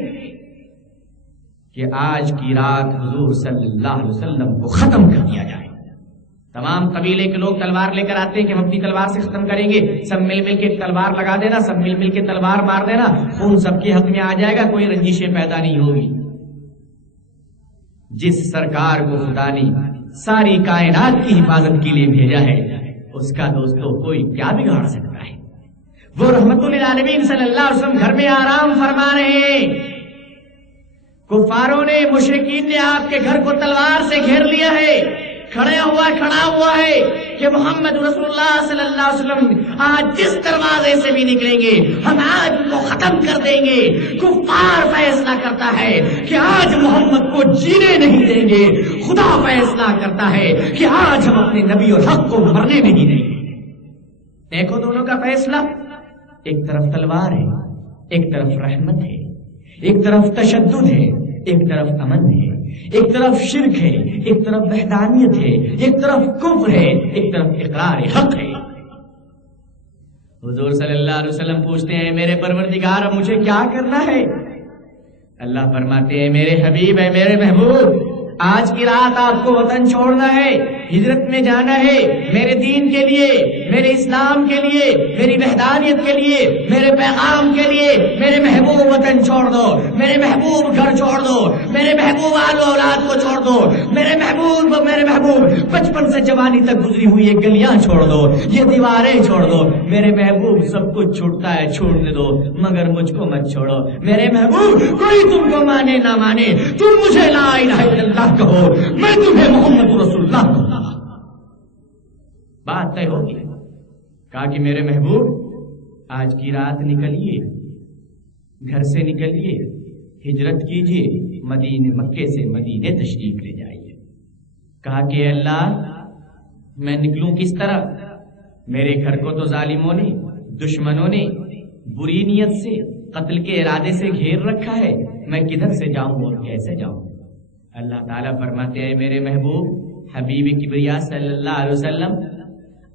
کہ آج کی رات حضور صلی اللہ علیہ وسلم کو ختم کر دیا جائے۔ تمام قبیلے کے لوگ تلوار لے کر آتے ہیں کہ ہم اپنی تلوار سے ختم کریں گے، سب مل مل کے تلوار لگا دینا، سب مل مل کے تلوار مار دینا، خون سب کے حق میں آ جائے گا، کوئی رنجشیں پیدا نہیں ہوگی۔ جس سرکار کو خدا نے ساری کائنات کی حفاظت کے لیے بھیجا ہے، اس کا دوستو کوئی کیا بگاڑ سکتا ہے؟ وہ رحمت للعالمین صلی اللہ علیہ وسلم گھر میں آرام فرما رہے ہیں، کفاروں نے، مشرکین نے آپ کے گھر کو تلوار سے گھیر لیا ہے، کھڑا ہوا ہے کہ محمد رسول اللہ صلی اللہ علیہ وسلم آج جس دروازے سے بھی نکلیں گے ہم آج ان کو ختم کر دیں گے. کفار فیصلہ کرتا ہے کہ آج محمد کو جینے نہیں دیں گے. خدا فیصلہ کرتا ہے کہ آج ہم اپنے نبی اور حق کو مرنے نہیں دیں گے. دیکھو دونوں کا فیصلہ، ایک طرف تلوار ہے، ایک طرف رحمت ہے، ایک طرف تشدد ہے، ایک طرف امن ہے، ایک طرف شرک ہے، ایک طرف وحدانیت ہے، ایک طرف کفر ہے، ایک طرف اقرار حق ہے. حضور صلی اللہ علیہ وسلم پوچھتے ہیں میرے پروردگار اب مجھے کیا کرنا ہے؟ اللہ فرماتے ہیں میرے حبیب ہے، میرے محبوب، آج کی رات آپ کو وطن چھوڑنا ہے، ہجرت میں جانا ہے، میرے دین کے لیے، میرے اسلام کے لیے، میری وحدانیت کے لیے، میرے پیغام کے لیے. میرے محبوب وطن چھوڑ دو، میرے محبوب گھر چھوڑ دو، میرے محبوب آل و اولاد کو چھوڑ دو، میرے محبوب بچپن سے جوانی تک گزری ہوئی یہ گلیاں چھوڑ دو، یہ دیواریں چھوڑ دو. میرے محبوب سب کچھ چھوٹتا ہے، چھوڑنے دو، مگر مجھ کو مت چھوڑو. میرے محبوب کوئی تم کو مانے نہ مانے، تم مجھے لا الہ الا اللہ کہو، میں تمہیں محمد رسول اللہ کہوں. بات طے ہوگی. کہا کہ میرے محبوب آج کی رات نکلیے، گھر سے نکلیے، ہجرت کیجیے، مکے سے مدینے تشریف لے جائیے. کہا کہ اللہ میں نکلوں کس طرح؟ میرے گھر کو تو ظالموں نے، دشمنوں نے بری نیت سے، قتل کے ارادے سے گھیر رکھا ہے، میں کدھر سے جاؤں اور کیسے جاؤں؟ اللہ تعالیٰ فرماتے ہیں میرے محبوب حبیب کبریا صلی اللہ علیہ وسلم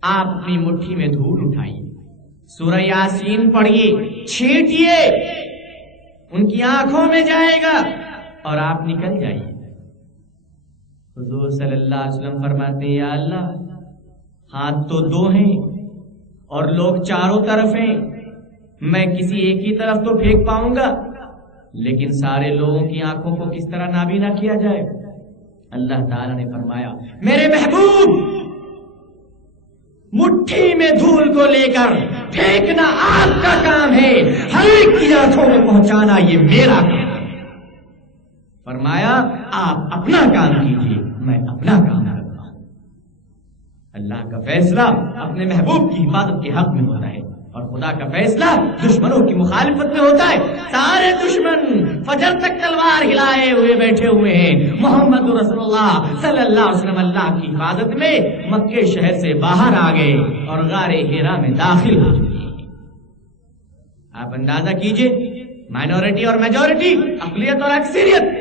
آپ اپنی مٹھی میں دھول اٹھائیے، سورہ یاسین پڑھیے، چھینٹیے، ان کی آنکھوں میں جائے گا اور آپ نکل جائیے. حضور صلی اللہ علیہ وسلم فرماتے ہیں یا اللہ ہاتھ تو دو ہیں اور لوگ چاروں طرف ہیں، میں کسی ایک ہی طرف تو پھینک پاؤں گا، لیکن سارے لوگوں کی آنکھوں کو کس طرح نابینا کیا جائے؟ اللہ تعالی نے فرمایا میرے محبوب مٹھی میں دھول کو لے کر پھینکنا آپ کا کام ہے، ہر ایک کی آنکھوں میں پہنچانا یہ میرا کام ہے. فرمایا آپ اپنا کام کیجیے، میں اپنا کام کرتا ہوں. اللہ کا فیصلہ اپنے محبوب کی حفاظت کے حق میں ہوتا ہے اور خدا کا فیصلہ دشمنوں کی مخالفت میں ہوتا ہے. سارے دشمن فجر تک تلوار ہلائے ہوئے بیٹھے ہوئے ہیں، محمد رسول اللہ صلی اللہ علیہ وسلم اللہ کی حفاظت میں مکے شہر سے باہر آ گئے اور غار ہیرا میں داخل ہو چکے ہیں. آپ اندازہ کیجئے مائنورٹی اور میجورٹی، اقلیت اور اکثریت.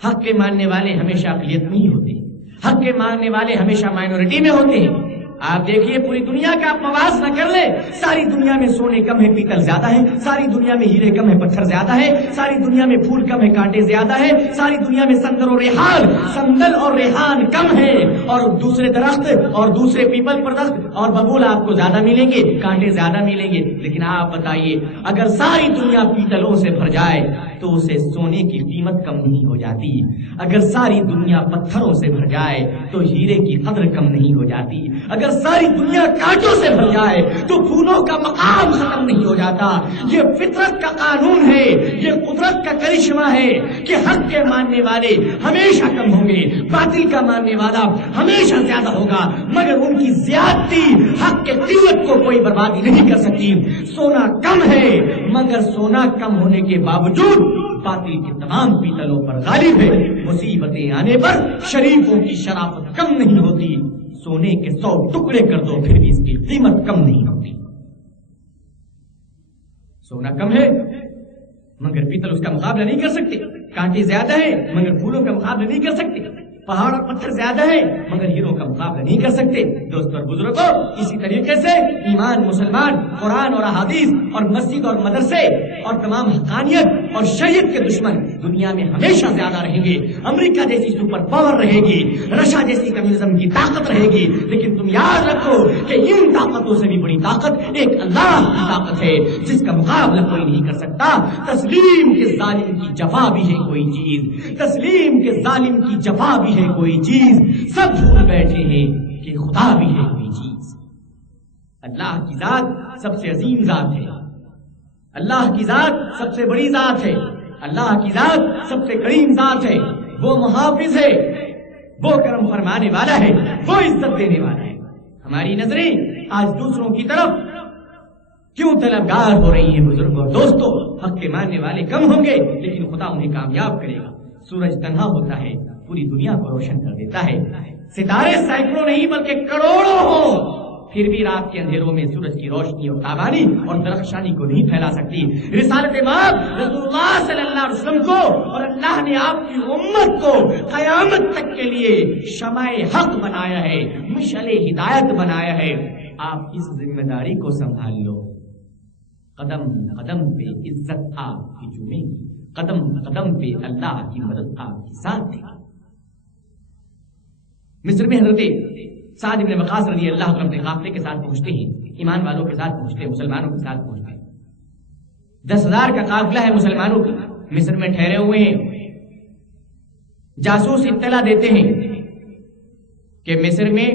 حق کے ماننے والے ہمیشہ اقلیت میں ہی ہوتے ہیں، حق کے ماننے والے ہمیشہ مائنورٹی میں ہوتے ہیں. آپ دیکھیے پوری دنیا کا آپ موازنہ کر لیں، ساری دنیا میں سونے کم ہے، پیتل زیادہ ہے، ساری دنیا میں ہیرے کم ہے، پتھر زیادہ ہے، ساری دنیا میں پھول کم ہے، کانٹے زیادہ ہے، ساری دنیا میں سندل اور ریحان کم ہے، اور دوسرے درخت اور دوسرے پیپل پر درخت اور ببول آپ کو زیادہ ملیں گے، کانٹے زیادہ ملیں گے. لیکن آپ بتائیے اگر ساری دنیا پیتلوں سے بھر جائے تو اسے سونے کی قیمت کم نہیں ہو جاتی، اگر ساری دنیا پتھروں سے بھر جائے تو ہیرے کی قدر کم نہیں ہو جاتی، اگر ساری دنیا کانٹوں سے بھر جائے تو پھولوں کا مقام ختم نہیں ہو جاتا. یہ فطرت کا قانون ہے، یہ قدرت کا کرشمہ ہے کہ حق کے ماننے والے ہمیشہ کم ہوں گے، باطل کا ماننے والا ہمیشہ زیادہ ہوگا، مگر ان کی زیادتی حق کے قوت کو کوئی بربادی نہیں کر سکتی. سونا کم ہے مگر سونا کم ہونے کے باوجود باطل کے تمام پیتلوں پر غالب ہے. مصیبتیں آنے پر شریفوں کی شرافت کم نہیں ہوتی، سونے کے 100 ٹکڑے کر دو پھر بھی اس کی قیمت کم نہیں ہوتی. سونا کم ہے مگر پیتل اس کا مقابلہ نہیں کر سکتے، کانٹے زیادہ ہیں مگر پھولوں کا مقابلہ نہیں کر سکتے، پہاڑ اور پتھر زیادہ ہیں مگر ہیروں کا مقابلہ نہیں کر سکتے. دوستو اور بزرگوں، اسی طریقے سے ایمان، مسلمان، قرآن اور احادیث اور مسجد اور مدرسے اور تمام حقانیت اور شریعت کے دشمن دنیا میں ہمیشہ زیادہ رہیں گے. امریکہ جیسی سپر پاور رہے گی، رشیا جیسی کمیونزم کی طاقت رہے گی، لیکن تم یاد رکھو کہ ان طاقتوں سے بھی بڑی طاقت ایک اللہ کی طاقت ہے جس کا مقابلہ کوئی نہیں کر سکتا. تسلیم کے ظالم کی جفا بھی ہے کوئی چیز، تسلیم کے ظالم کی جفا بھی ہے کوئی چیز، سب بھول بیٹھے ہیں کہ خدا بھی ہے کوئی چیز. اللہ کی ذات سب سے عظیم ذات ہے، اللہ کی ذات سب سے بڑی ذات ہے، اللہ کی ذات سب سے کریم ذات ہے. وہ محافظ ہے، وہ کرم فرمانے والا ہے، وہ عزت دینے والا ہے. ہماری نظریں آج دوسروں کی طرف کیوں طلبگار ہو رہی ہیں بزرگوں دوستوں؟ حق کے ماننے والے کم ہوں گے لیکن خدا انہیں کامیاب کرے گا. سورج تنہا ہوتا ہے پوری دنیا کو روشن کر دیتا ہے. ستارے سینکڑوں نہیں بلکہ کروڑوں ہوں پھر بھی رات کے اندھیروں میں سورج کی روشنی اور تابانی اور درخشانی کو نہیں پھیلا سکتی. رسالت مآب رسول اللہ صلی اللہ علیہ وسلم کو اور اللہ نے آپ کی امت کو قیامت تک کے لیے شمع حق بنایا ہے، مشعل ہدایت بنایا ہے. آپ اس ذمہ داری کو سنبھال لو. قدم قدم پہ عزت آپ کی چومے گی، قدم قدم پہ اللہ کی مدد آپ کے ساتھ ہے. مصر میں حضرت سعد بن وقاص رضی اللہ عنہ اپنے قافلے کے ساتھ پہنچتے ہیں، ایمان والوں کے ساتھ پہنچتے ہیں، مسلمانوں کے ساتھ پہنچتے ہیں. 10,000 کا قافلہ ہے مسلمانوں کا، مصر میں ٹھہرے ہوئے ہیں. جاسوس اطلاع دیتے ہیں کہ مصر میں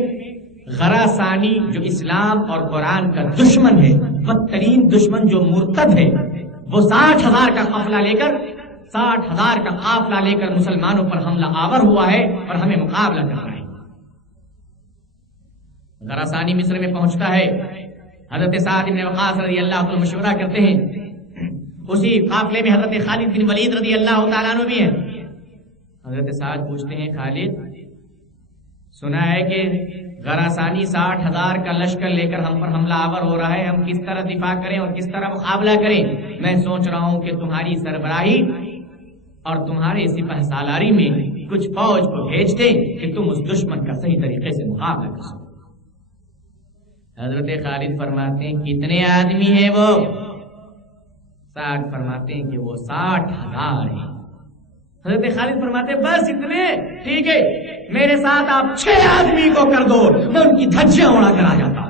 غراسانی جو اسلام اور قرآن کا دشمن ہے، بدترین دشمن جو مرتد ہے، وہ 60,000 کا قافلہ لے کر مسلمانوں پر حملہ آور ہوا ہے اور ہمیں مقابلہ کرنا ہے. غراسانی مصر میں پہنچتا ہے. حضرت سعد بن وقاص رضی اللہ عنہ مشورہ کرتے ہیں. اسی قافلے میں حضرت خالد بن ولید رضی اللہ تعالیٰ عنہ بھی ہیں. حضرت سعد پوچھتے ہیں خالد، سنا ہے کہ غراسانی 60,000 کا لشکر لے کر ہم پر حملہ آور ہو رہا ہے، ہم کس طرح دفاع کریں اور کس طرح مقابلہ کریں؟ میں سوچ رہا ہوں کہ تمہاری سربراہی اور تمہارے سپہ سالاری میں کچھ فوج کو بھیج دیں کہ تم اس دشمن کا صحیح طریقے سے مقابلہ کر سکو. حضرت خالد فرماتے ہیں کتنے آدمی ہیں وہ؟ سعد فرماتے ہیں کہ وہ 60,000 ہیں. حضرت خالد فرماتے ہیں بس اتنے؟ ٹھیک ہے، میرے ساتھ آپ 6 آدمی کو کر دو، میں ان کی دھجیاں اڑا کر آ جاتا ہوں.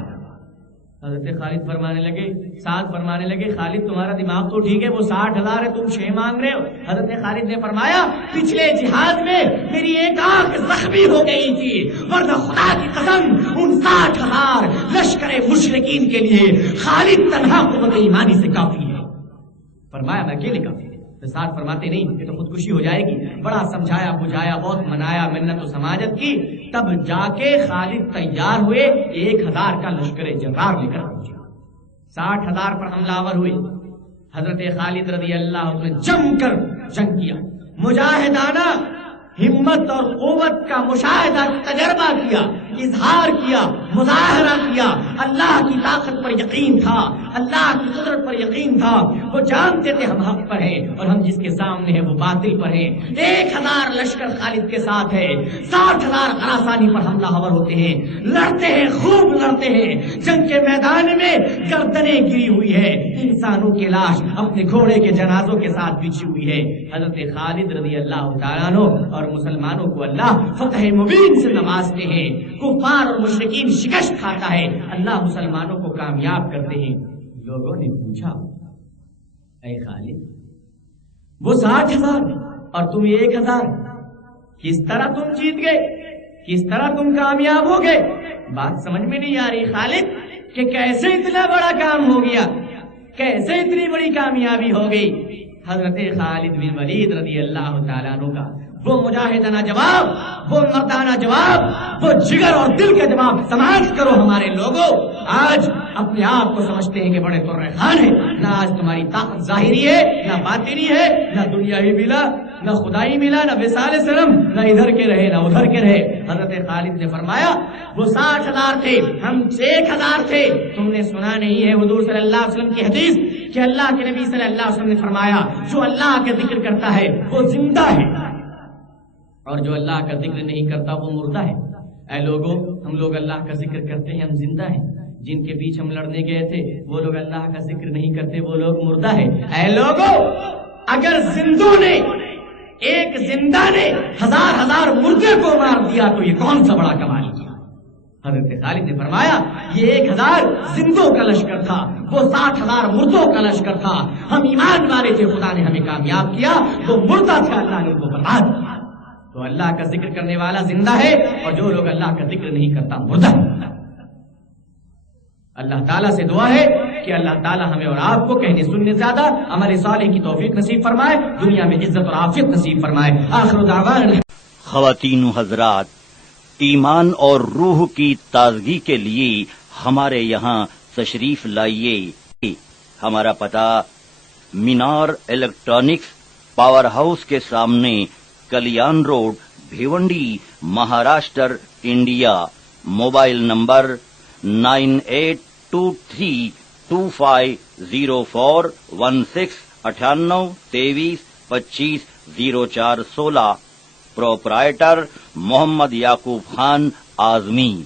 حضرت خالد فرمانے لگے، سعد فرمانے لگے خالد تمہارا دماغ تو ٹھیک ہے، وہ 60,000 ہے، تم 6 مانگ رہے ہو. حضرت خالد نے فرمایا پچھلے جہاد میں میری ایک آنکھ زخمی ہو گئی تھی، ورنہ خدا کی قسم ان 60,000 لشکر مشرکین کے لیے خالد تنہا قوت ایمانی سے کافی ہے. فرمایا میں اکیلے کافی. ساتھ فرماتے نہیں یہ تو خودکشی ہو جائے گی. بڑا سمجھایا بجھایا، بہت منایا، منت و سماجت کی، تب جا کے خالد تیار ہوئے. 1,000 کا لشکر جرار لے کر پہنچا. 60,000 پر حملہ آور ہوئے. حضرت خالد رضی اللہ عنہ نے جم کر جنگ کیا، مجاہدانہ ہمت اور قوت کا مشاہدہ تجربہ کیا، اظہار کیا، مظاہرہ کیا. اللہ کی طاقت پر یقین تھا، اللہ کی قدرت پر یقین تھا. وہ جانتے تھے ہم حق پر ہیں اور ہم جس کے سامنے ہیں وہ باطل پر ہیں. 1,000 لشکر خالد کے ساتھ ہے، 60,000 غراسانی پر حملہ آور ہوتے ہیں. لڑتے ہیں، خوب لڑتے ہیں. جنگ کے میدان میں گردنیں گری ہوئی ہے، انسانوں کی لاش اپنے گھوڑے کے جنازوں کے ساتھ بچھی ہوئی ہے. حضرت خالد رضی اللہ تعالیٰ عنہ اور مسلمانوں کو اللہ فتح مبین سے نوازتے ہیں. کفار اور مشرکین شکست کھاتا ہے، اللہ مسلمانوں کو کامیاب کرتے ہیں. لوگوں نے پوچھا اے خالد وہ 60,000 اور تم 1,000، کس طرح تم جیت گئے، کس طرح تم کامیاب ہو گئے؟ بات سمجھ میں نہیں آ رہی خالد کہ کیسے اتنا بڑا کام ہو گیا، کیسے اتنی بڑی کامیابی ہو گئی. حضرت خالد بن ولید رضی اللہ تعالیٰ عنہ کا وہ مجاہدانہ جواب، وہ مردانہ جواب، وہ جگر اور دل کا جواب سماج کرو. ہمارے لوگوں آج اپنے آپ کو سمجھتے ہیں کہ بڑے ترے خان ہیں. نہ آج تمہاری طاقت ظاہری ہے، نہ باطنی ہے، نہ دنیاوی ملا، نہ خدائی ملا، نہ وصال سلم، نہ ادھر کے رہے نہ ادھر کے رہے. حضرت خالد نے فرمایا وہ 60,000 تھے، ہم 1,000 تھے. تم نے سنا نہیں ہے حضور صلی اللہ علیہ وسلم کی حدیث کہ اللہ کے نبی صلی اللہ علیہ وسلم نے فرمایا جو اللہ کا ذکر کرتا ہے وہ زندہ ہے اور جو اللہ کا ذکر نہیں کرتا وہ مردہ ہے. اے لوگوں، ہم لوگ اللہ کا ذکر کرتے ہیں، ہم زندہ ہیں. جن کے بیچ ہم لڑنے گئے تھے وہ لوگ اللہ کا ذکر نہیں کرتے، وہ لوگ مردہ ہیں. اے لوگوں، اگر زندوں نے، ایک زندہ نے 1,000 مردے کو مار دیا تو یہ کون سا بڑا کمال کیا. حضرت خالد نے فرمایا یہ 1,000 زندوں کا لشکر تھا، وہ 60,000 مردوں کا لشکر تھا. ہم ایمان والے تھے، خدا نے ہمیں کامیاب کیا. وہ مردہ تھا، اللہ نے ان کو برباد کیا. تو اللہ کا ذکر کرنے والا زندہ ہے اور جو لوگ اللہ کا ذکر نہیں کرتا مردہ. اللہ تعالیٰ سے دعا ہے کہ اللہ تعالیٰ ہمیں اور آپ کو کہنے سننے زیادہ عمل صالح کی توفیق نصیب فرمائے، دنیا میں عزت اور عافیت نصیب فرمائے. آخر دعوانا. خواتین و حضرات، ایمان اور روح کی تازگی کے لیے ہمارے یہاں تشریف لائیے. ہمارا پتہ مینار الیکٹرانکس پاور ہاؤس کے سامنے Kalyan road Bhiwandi Maharashtra India. Mobile number 9823250416 9823250416. Proprietor Mohammad Yakub Khan Azmi.